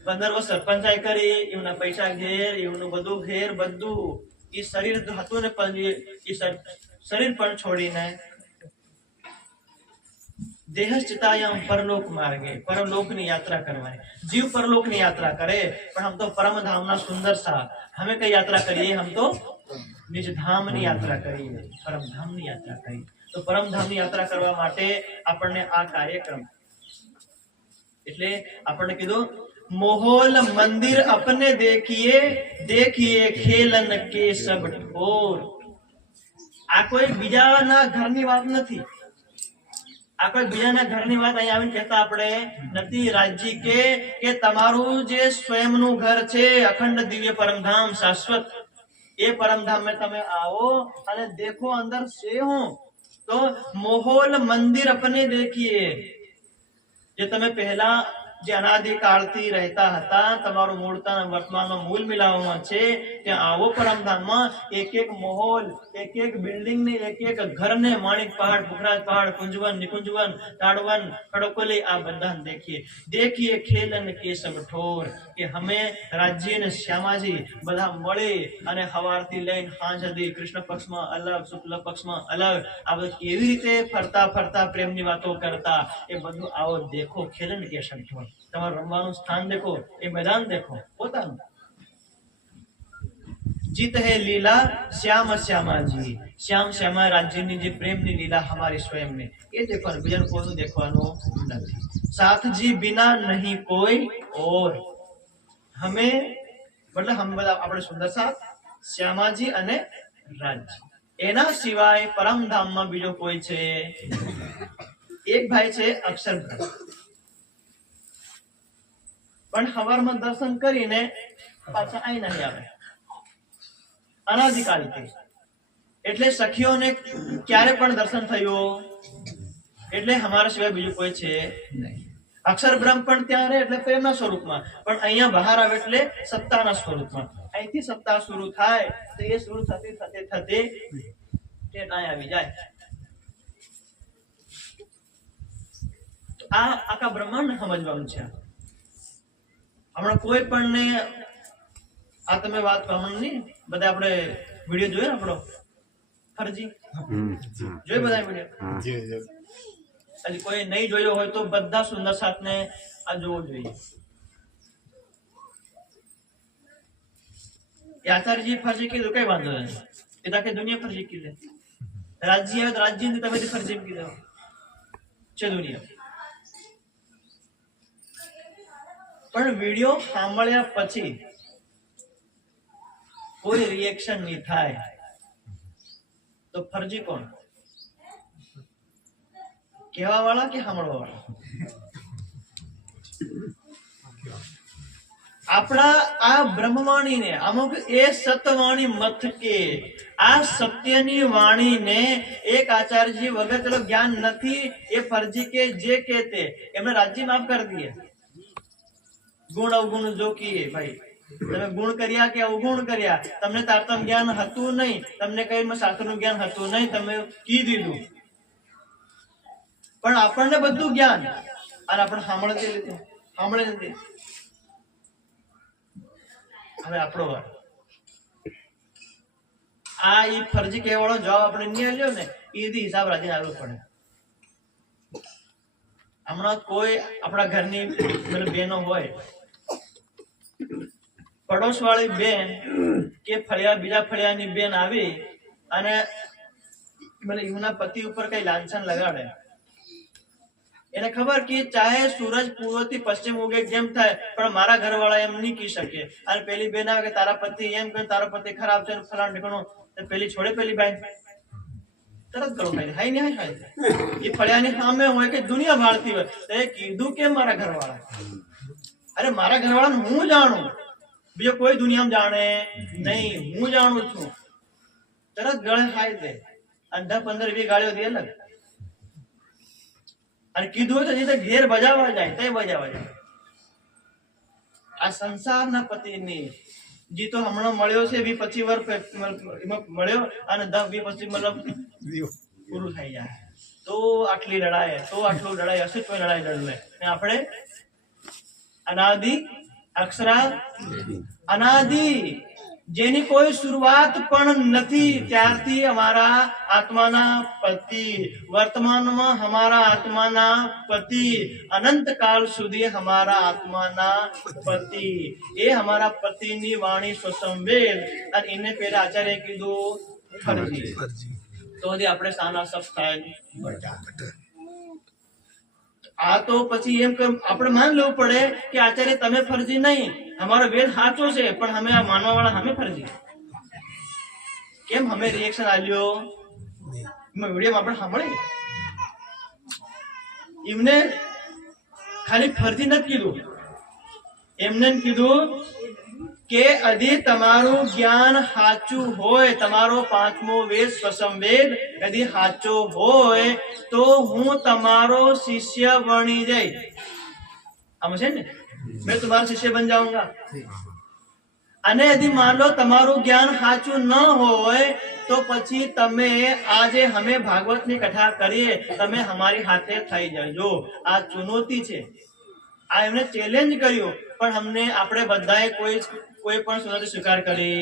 15 વર્ષ સરપંચાઈ કરી, એમના પૈસા ઘેર, એમનું બધું ઘેર, બધું એ શરીર હતું ને, પણ એ શરીર પણ છોડીને દેહશ્ચિતાયામ પરલોક માર્ગે, પરલોકની યાત્રા કરવાની. જીવ પરલોકની યાત્રા કરે, પણ હમ તો પરમધામના સુંદર સા હમે કઈ યાત્રા કરીએ? હમ તો નિજ ધામની યાત્રા કરીએ, પરમધામની યાત્રા કરીએ. તો પરમધામની યાત્રા કરવા માટે આપણને આ કાર્યક્રમ, એટલે આપણને કીધું મોહોલ મંદિર અપને દેખીએ, દેખીએ ખેલન કે સબ ઠોર. આ કોઈ બીજાના ઘરની વાત નથી. આ કોઈ બીજાના ઘરની વાત અહીંયા આવીને કહેતા આપણે નથી. રાજજી કે તમારું જે સ્વયંનું ઘર છે, અખંડ દિવ્ય પરમધામ શાશ્વત, એ પરમધામ में તમે આવો અને દેખો અંદર से हो. તો મોહોલ મંદિર અપને દેખીએ. જે તમે પહેલા જે અનાદિકાળથી રહેતા હતા, તમારું મૂળતન વર્તમાનમાં મૂળ મિલાવવામાં છે, ત્યાં આવો પરમધામમાં એક એક મહોલ, એક એક બિલ્ડિંગ ને એક એક ઘરને, માણિક પહાડ, પુખરાજ પહાડ, કુંજવન, નિકુંજવન, તાડવન, ખડકોલી, આ બધાને દેખીએ. દેખીએ ખેલન કે સબ ઠોર. કે હમે રાજ્ય ને શ્યામાજી બધા મળી અને સવારથી લઈને સાંજ સુધી કૃષ્ણ પક્ષમાં અલગ, શુક્લ પક્ષમાં અલગ, આ બધું કેવી રીતે ફરતા ફરતા પ્રેમની વાતો કરતા, એ બધું આવો દેખો. ખેલન કે સબ ઠોર. તમારું રમવાનું સ્થાન દેખો, એ મેદાન દેખો પોતાનું. જીત હે લીલા શ્યામ શ્યામાજી. શ્યામ શ્યામા રાજ્યની જે પ્રેમની લીલા હમારી સ્વયં में, એ દેખવાનું, બીજાનું કોઈનું દેખવાનું નથી. સાથજી બિના નહીં કોઈ ઓર. હમે મતલબ હમ બધા આપણે સુંદર સાથ, શ્યામાજી અને રાજજી, એના સિવાય પરમધામમાં બીજો કોઈ છે? એક ભાઈ છે અક્ષર બ્રહ્મ, પણ સવારમાં દર્શન કરીને પાછા અહીં નહીં આવે અનાદિકાળથી. એટલે સખીઓને ક્યારે પણ દર્શન થયું, એટલે અમારા સિવાય બીજું કોઈ છે નહીં. અક્ષર બ્રહ્મ પણ ત્યાં રહે એટલે પ્રેમના સ્વરૂપમાં, પણ અહીંયા બહાર આવે એટલે સત્તાના સ્વરૂપમાં. અહીંથી સત્તા શરૂ થાય તો એ શરૂ થતી થતી થતી તે ત્યાં આવી જાય. આ આખા બ્રહ્માંડ સમજવાનું છે. હમણાં કોઈ પણ ને આ તમે વાત હમણાં નહીં, બધા આપણે વિડીયો જોયો આપણો ફરજી જોઈ, બધા વિડીયો હજી કોઈ નહીં જોયો હોય તો બધા સુંદર સાથને આ જોવો જોઈએ. આચાર્યજી ફરજી કીધું કઈ વાંધો નથી, એ તાકે દુનિયા ફરજી કીધે. રાજ્ય આવે તો રાજ્ય તમે ફરજી કીધો છે દુનિયા. પણ વિડીયો સાંભળ્યા પછી કોઈ રિએક્શન નહીં થાય તો ફરજી કોણ? કહેવા વાળા કે સાંભળવા વાળા? આપણા આ બ્રહ્મવાણીને અમુક એ સતવાણી મત કે આ સત્યની વાણીને એક આચાર્યજી વગર ચલો જ્ઞાન નથી, એ ફરજી કે જે કહેતે એમને રાજ્ય માફ કરી દઈએ. ગુણ અવગુણ જો કીએ, ભાઈ તમે ગુણ કર્યા કે અવગુણ કર્યા, તમને તારતમ જ્ઞાન હતું નહીં, તમને કઈ શાસ્ત્રનું જ્ઞાન હતું નહીં, તમે કી દીધું, પણ આપણને બધું જ્ઞાન અને આપણે સાંભળતી લીધું, સાંભળે નથી. હવે આપણો વાર આ એ ફરજી કહેવાળો જવાબ આપણે નહીં લ્યો ને, એથી હિસાબ રાજીને આવવું પડે. હમણાં કોઈ આપણા ઘરની મતલબ બહેનો હોય, પડોશ વાળી બેન કે ફળિયા બીજા ફળિયાની બેન આવી અને મતલબ એમના પતિ ઉપર કઈ લાંછન લગાડે, એને ખબર કે ચાહે સૂરજ પૂર્વ થી પશ્ચિમ ઉગે કેમ થાય, પણ મારા ઘરવાળા એમ નહીં કી શકે. અને પેલી બેન આવે કે તારા પતિ એમ કે તારો પતિ ખરાબ છે ફલાણ ઠેકાણું, પેલી છોડે પેલી બેન તરત ગળો ખાઈ હાઈ ને હાઈ. એ ફળિયાની સામે હોય કે દુનિયા ભાળતી હોય તો એ કીધું કેમ મારા ઘરવાળા? અરે મારા ઘરવાળાને હું જાણું, બીજો કોઈ દુનિયામાં જાણે નહીં, હું જાણું છું. તરત ગળે ખાઈ દે અને 10, 15, 20 ગાળીઓ દે અલગ. અને કીધું હોય તો ઘેર બજાવવા જાય તે બજાવવા જાય. આ સંસારના પતિની જી તો હમણાં મળ્યો છે 20-25 વર્ષ મળ્યો અને 10-20-25 મતલબ પૂરું થઈ જાય તો આટલી લડાઈ, તો આટલું લડાઈ હશે તો લડાઈ લડવે. આપણે અનાદિ અક્ષરા અનાદિ જેની કોઈ શરૂઆત પણ નથી ત્યારથી અમારા આત્માના પતિ, વર્તમાનમાં અમારા આત્માના પતિ, અનંતકાળ સુધી અમારા આત્માના પતિ, એ અમારા પતિની વાણી સુસંવેદ, અને એને પેલા આચાર્ય કીધું ફરજી. તો આપણે સાના સબ થાય. આ તો પછી એમ કે આપણે માન લેવું પડે કે આચાર્ય તમે ફરજી નહીં, અમારો વેદ સાચો છે, પણ અમે આ માનવા વાળા અમે ફરજી. કેમ અમે રિએક્શન આલ્યો? વિડીયો આપણે સાંભળી, એમને ખાલી ફરજી નથી કીધું, એમને કીધું કે यदि તમારું જ્ઞાન સાચું હોય, તમારો પાંચમો વેદ સ્વસંવેદ यदि સાચો હોય તો હું તમારો શિષ્ય બની જઈ. આમ છે ને, मैं तुम्हारा शिष्य बन जाऊंगा. અને यदि मान लो તમારું જ્ઞાન સાચું ન હોય તો પછી તમે આજે અમે ભાગવતની કથા કરીએ, તમે અમારી સાથે થઈ જજો. આ ચુનૌતી છે, આ એમને ચેલેન્જ કર્યું, પણ અમને આપણે બધાએ કોઈ પણ સુનતી સ્વીકાર કરી.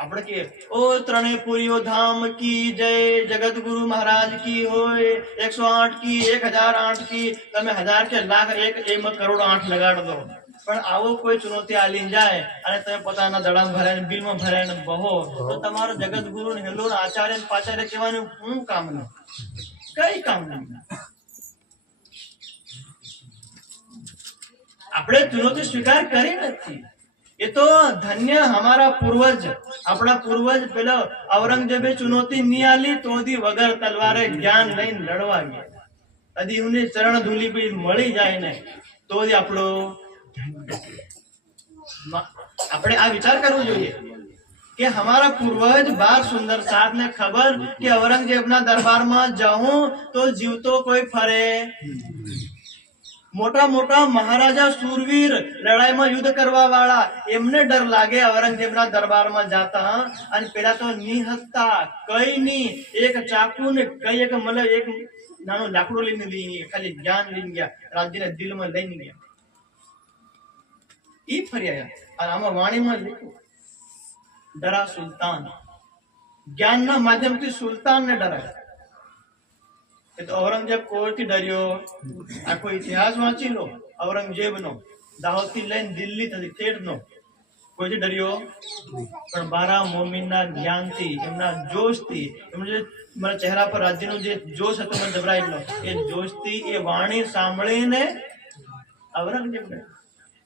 આપણે કે ઓ ત્રણેય પુરીઓ ધામ કી જય, જગત ગુરુ મહારાજ કી હોય, 108 કી, 1008 કી, તમે 1000 કે લાખ એક એમાં કરોડ 8 લગાડ દો, પણ આવો કોઈ ચુનૌતી આલી જાય અને તમે પોતાના દડામ ભરાઈને બિલમાં ભરાઈને બહો, તો તમારો જગત ગુરુ ને હેલો આચાર્ય પાચાર્ય કહેવાનું શું કામનું? કઈ કામનું? આપણે ચુનૌતી સ્વીકાર કરી નથી. એ તો ધન્ય હમારા પૂર્વજ, આપણા પૂર્વજ પેલો ઔરંગઝેબે ચુનૌતી નહીં આલી તો વગર તલવારે જ્ઞાન લઈને લડવા ગયા. અદી એમને ચરણ ધૂલી બી મળી જાય ને તો આપણો આપણે આ વિચાર કરવો જોઈએ કે હમારા પૂર્વજ બાર સુંદર સાત ને ખબર કે ઔરંગઝેબના દરબારમાં જાઉં તો જીવતો કોઈ ફરે. મોટા મોટા મહારાજા શૂરવીર, લડાઈમાં યુદ્ધ કરવા વાળા, એમને ડર લાગે ઔરંગઝેબના દરબારમાં જાતા, અને પેલા તો નિહત્તા કઈ ની, એક ચાકુ ને કઈ એક મતલબ એક નાનું લાકડું લઈને લઈ ખાલી જ્ઞાન લઈને ગયા, રાજ્યના દિલમાં લઈને ગયા. ઈ ફર્યા. અને આમાં વાણીમાં લખ્યું ડરા સુલતાન, જ્ઞાનના માધ્યમથી સુલતાનને ડરાય. તો ઔરંગઝેબ કોઈથી ડર્યો? આખો ઇતિહાસ વાંચી લો ઔરંગઝેબનો, દાહોદ થી લઈને દિલ્હી સુધી ઠેઠનો, કોઈથી ડર્યો? પણ બારા મોમીનના જ્ઞાનથી, એમના જોશથી, એમના મારા ચહેરા પર રાજ્યનો જે જોશ હતો મને જબરાયેલો, એ જોશથી, એ વાણી સાંભળીને ઔરંગઝેબ,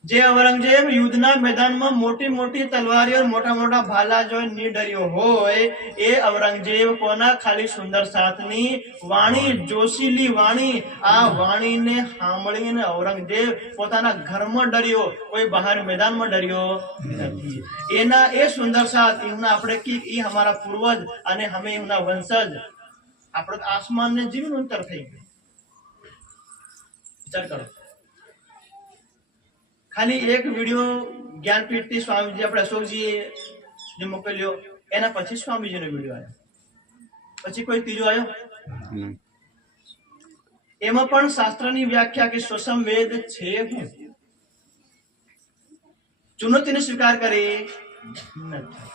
જે ઔરંગઝેબ યુદ્ધના મેદાનમાં મોટી મોટી તલવારીઓ, મોટા મોટા ભાલા જોઈ નિડર્યો હોય, એ ઔરંગઝેબ કોના? ખાલી સુંદર સાથની વાણી, જોશીલી વાણી, આ વાણીને સાંભળીને ઔરંગઝેબ પોતાના ઘરમાં ડર્યો, કોઈ બહાર મેદાનમાં ડર્યો નથી. એના એ સુંદર સાથ એમના આપણે કે એ અમારા પૂર્વજ અને અમે એમના વંશજ, આપણે આસમાનને જીવન અંતર થઈ ગયું. વિચાર કરો. ખાલી એક વિડીયો જ્ઞાનપીઠ થી સ્વામીજી આપણે અશોકજી જે મોકલ્યો, એના પછી સ્વામીજીનો વિડીયો આવ્યો, પછી કોઈ ત્રીજો આવ્યો. એમાં પણ શાસ્ત્રની વ્યાખ્યા કે સ્વસંવેદ છે શું? ચુનૌતીને સ્વીકાર કરી નથી.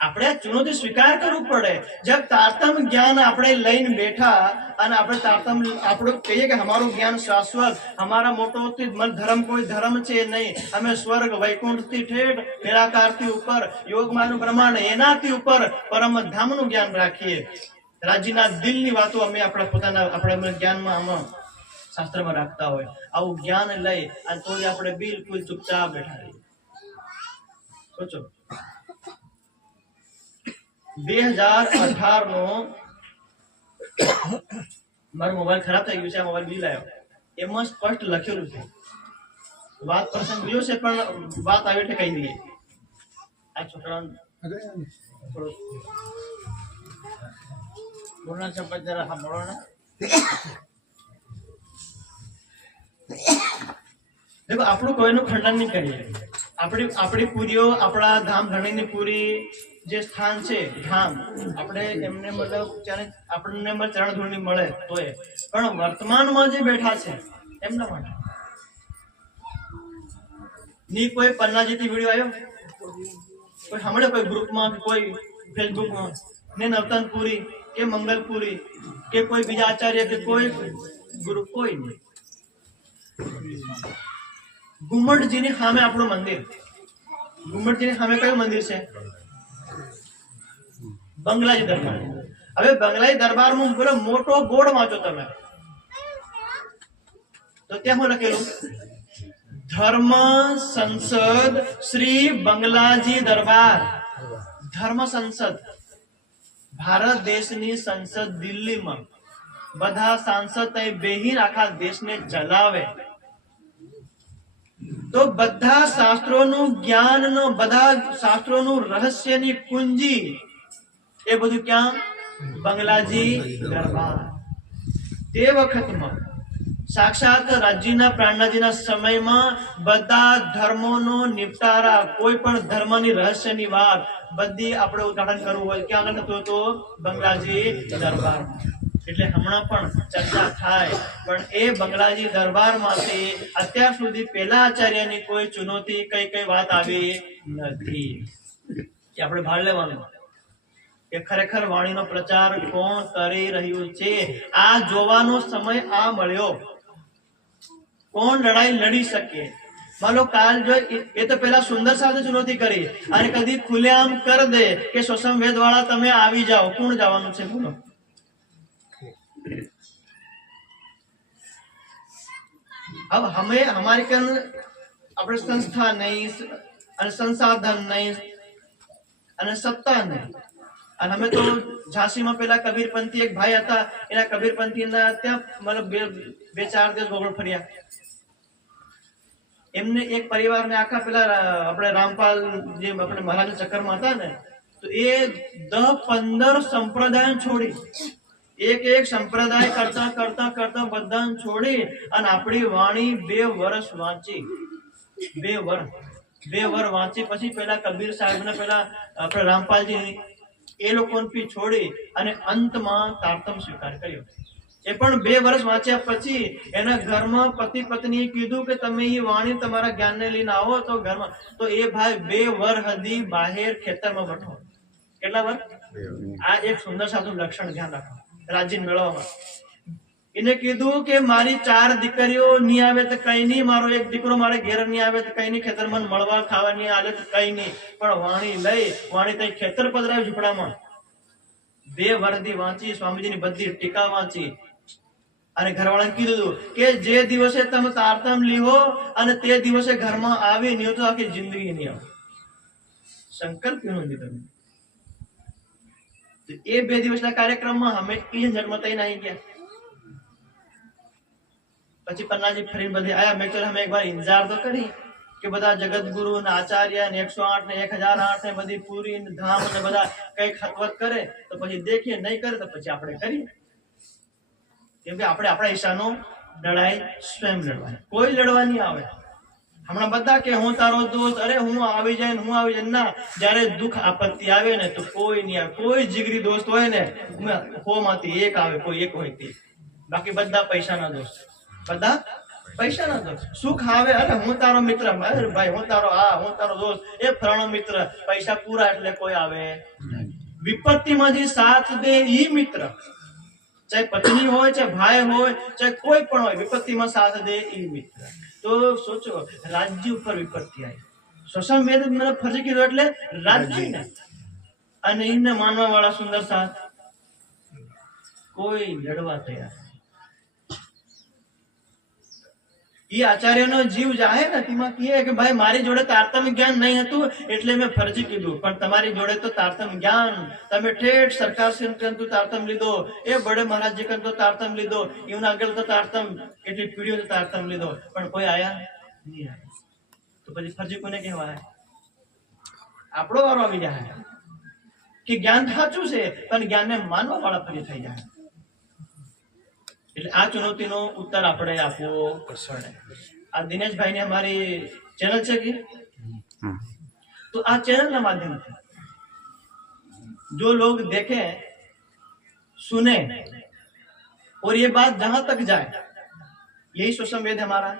આપણે ચુનૌતી સ્વીકાર કરવું પડે. જબ તારતમ જ્ઞાન આપણે લઈને બેઠા અને આપણે તારતમ આપણું કહીએ કે અમારું જ્ઞાન શાશ્વત, અમારા મોટો ધર્મ કોઈ ધર્મ છે નહીં, અમે સ્વર્ગ વૈકુંઠ થી ઠેઠ નિરાકાર થી ઉપર યોગમાનું પ્રમાણ એનાથી ઉપર પરમ ધામનું જ્ઞાન રાખીએ. રાજ્યના દિલની વાતો અમે આપણા પોતાના આપણા જ્ઞાનમાં આમાં શાસ્ત્રમાં રાખતા હોય. આવું જ્ઞાન લઈ અને તો આપણે બિલકુલ ચૂપચાપ બેઠા રહીએ. સોચો 2018 નો મારો મોબાઈલ ખરાબ થઈ ગયો છે, આ મોબાઈલ બી લાવ્યો, એમાં સ્પષ્ટ લખેલું છે. વાત પ્રસંગ બીજો છે પણ વાત આવી એટલે કહી દઈએ. આ છોકરાને બોલના શબ્દ જરા સાંભળો ને. દેખો આપણું કોઈનું ખંડન નહીં કરીએ. આપણી પૂરીઓ, આપણા ધામ ધણીની પૂરી જે સ્થાન છે ધામ, આપણે એમને મતલબ આપણને ચરણ ધૂળની મળે તોય, પણ વર્તમાનમાં જે બેઠા છે એમના માટે ની કોઈ પન્નાજીથી વિડીયો આવ્યો, કોઈ સાંભળ્યો કોઈ ગ્રુપમાં કે કોઈ ફેસબુકમાં ને નવતનપુરી કે મંગલપુરી કે કોઈ બીજા આચાર્ય કે કોઈ ગુરુ કોઈ નહીં. ગુમ્મટજીની સામે આપણું મંદિર, ગુમ્મટજીની સામે કયું મંદિર છે? બંગલાજી દરબાર. હવે બંગલાજી દરબારમાં પેલો મોટો બોર્ડ વાંચો તમે તો ત્યાં શું લખેલું? ધર્મ સંસદ શ્રી બંગલાજી દરબાર. ધર્મ સંસદ, ભારત દેશની સંસદ દિલ્હીમાં બધા સાંસદ ત્યાં બેહીને આખા દેશને ચલાવે. તો બધા શાસ્ત્રોનું જ્ઞાન, બધા શાસ્ત્રોનું રહસ્યની કુંજી એ બધું ક્યાં? બંગલાજી દરબાર. તે વખતમાં સાક્ષાત રાજ્યના પ્રાણનાજીના સમયમાં બધા ધર્મોનો નિપટારા, કોઈ પણ ધર્મની રહસ્યની વાત બધી આપણે ઉદ્ઘાટન કરવું હોય ક્યાં આગળ થતું હતું? બંગલાજી દરબાર. એટલે હમણાં પણ ચર્ચા થાય, પણ એ બંગલાજી દરબારમાંથી અત્યાર સુધી પેલા આચાર્યની કોઈ ચુનૌતી કઈ વાત આવી નથી. એ આપણે ભાળ લેવાનું કે ખરેખર વાણીનો પ્રચાર કોણ કરી રહ્યું છે. આ જોવાનો સમય આ મળ્યો. કોણ લડાઈ લડી શકે? માનો કાલ જો એ તો પેલા સુંદર સાથે ચુનૌતી કરી અને કદી ખુલ્લેઆમ કરી દે કે સોસમ વેદ વાળા તમે આવી જાઓ, કોણ જવાનું છે? બોલો. अब हमें हमारे कन अपने संस्था नहीं અને સંસાધન નહીં અને સત્તા નહીં. અને અમે તો ઝાંસીમાં પેલા કબીરપંથી એક ભાઈ હતા, એના કબીરપંથીના ત્યાં મતલબ બે ચાર દિવસ ગોગળ ફર્યા. એમને એક પરિવારને આખા પેલા આપણે રામપાલ જે આપણે મહારાજ ચક્કરમાં હતા ને, તો એ 10-15 સંપ્રદાય છોડી, એક સંપ્રદાય કરતા કરતા કરતા બધાને છોડી અને આપણી વાણી 2 વર્ષ વાંચી. 2 વર્ષ વાંચી પછી પેલા કબીર સાહેબ ને પેલા આપણે રામપાલજી એ લોકોને છોડી અને અંતમાં તારતમ સ્વીકાર કર્યો. એ પણ 2 વર્ષ વાંચ્યા પછી એના ઘરમાં પતિ પત્નીએ કીધું કે તમે એ વાણી તમારા જ્ઞાનને લઈને આવો તો ઘરમાં. તો એ ભાઈ 2 વર્ષ સુધી બહાર ખેતરમાં બેઠો. કેટલા વર્ષ? આ એક સુંદર સાધુ લક્ષણ ધ્યાન રાખો રાજ્ય મેળવવામાં. એને કીધું કે મારી 4 દીકરીઓ નહીં આવે તો કઈ નહીં, મારો એક દીકરો મારે ઘેર નહીં આવે તો કઈ નહીં, ખેતરમાં મળવા ખાવા નહીં આવે તો કઈ નહીં, પણ વાણી લઈ વાણી તઈ ખેતર પધરાવી ઝૂંપડામાં. 2 વર્ષથી વાંચી, સ્વામીજીની બધી ટીકા વાંચી અને ઘરવાળાને કીધું કે જે દિવસે તમે તારતમ લીહો અને તે દિવસે ઘરમાં આવી નહીં તો આખી જિંદગી નહીં આવે. સંકલ્પ કેનો લીધો? એ 2 દિવસના કાર્યક્રમમાં અમે એ જન્મતા આવી ગયા. પછી પન્નાજી ફરીને બધે આયા. મેં કહ્યું અમે એકવાર ઇંતજાર તો કરી કે બધા જગતગુરુ ને આચાર્ય ને 108 ને 1008 ને બધી પૂરી ને ધામ ને બધા કઈક હતવત કરે તો પછી દેખીએ, નહીં કરે તો પછી આપણે કરીએ. કેમ કે આપણે આપણા ઈશાનો લડાઈ સ્વયં લડવાની, કોઈ લડવા નહીં આવે. હમણાં બધા કે હું તારો દોસ્ત, અરે હું આવી જાય ને હું આવી જાય. ના, જયારે દુઃખ આપત્તિ આવે ને તો કોઈ નહીં આવે. કોઈ જીગરી દોસ્ત હોય ને 100 માંથી 1 આવે, કોઈ 1 હોય તે. બાકી બધા પૈસાના દોસ્ત, બધા પૈસાના દોસ્ત. સુખ આવે અરે હું તારો મિત્ર, અરે ભાઈ હું તારો હું તારો દોસ્ત, એ ફલાણો મિત્ર. પૈસા પૂરા એટલે કોઈ આવે. વિપત્તિમાં જે સાથ દે ઈ મિત્ર, ચાહે પત્ની હોય, ચાહે ભાઈ હોય, ચાહે કોઈ પણ હોય, વિપત્તિમાં સાથ દે ઈ મિત્ર. તો સોચો, રાજ્ય ઉપર વિપત્તિ આવી, સોશિયલ મીડિયા ફરજી કીધું એટલે રાજ્ય ને અને એને માનવા વાળા સુંદર સાથ કોઈ લડવા તૈયાર. એ આચાર્યનો જીવ જાહે ને તેમાં કહે કે ભાઈ મારી જોડે તારતમ્ય જ્ઞાન નહીં હતું એટલે મેં ફરજી કીધું, પણ તમારી જોડે તો તારતમ્ય જ્ઞાન, તમે ઠેઠ સરકાર કંતુ તારતમ લીધો, એ બડે મહારાજજી કંતુ તારતમ લીધો, એમના આગળ તો તારતમ એટલી પીઢીઓ તારતમ લીધો, પણ કોઈ આયા નહીં આયા. તો પછી ફરજી કોને કહેવાય? આપણો વારો આવી જાય કે જ્ઞાન સાચું છે પણ જ્ઞાનને માનવા વાળા ફરી થઈ જાય. એટલે આ ચુનૌતીનો ઉત્તર આપણે આપવો પડે. આ દિનેશભાઈ ની અમારી ચેનલ છે કે तो આ चैनल ના માધ્યમથી जो लोग देखें सुने और ये बात जहां तक जाए, यही सोशल वेद हमारा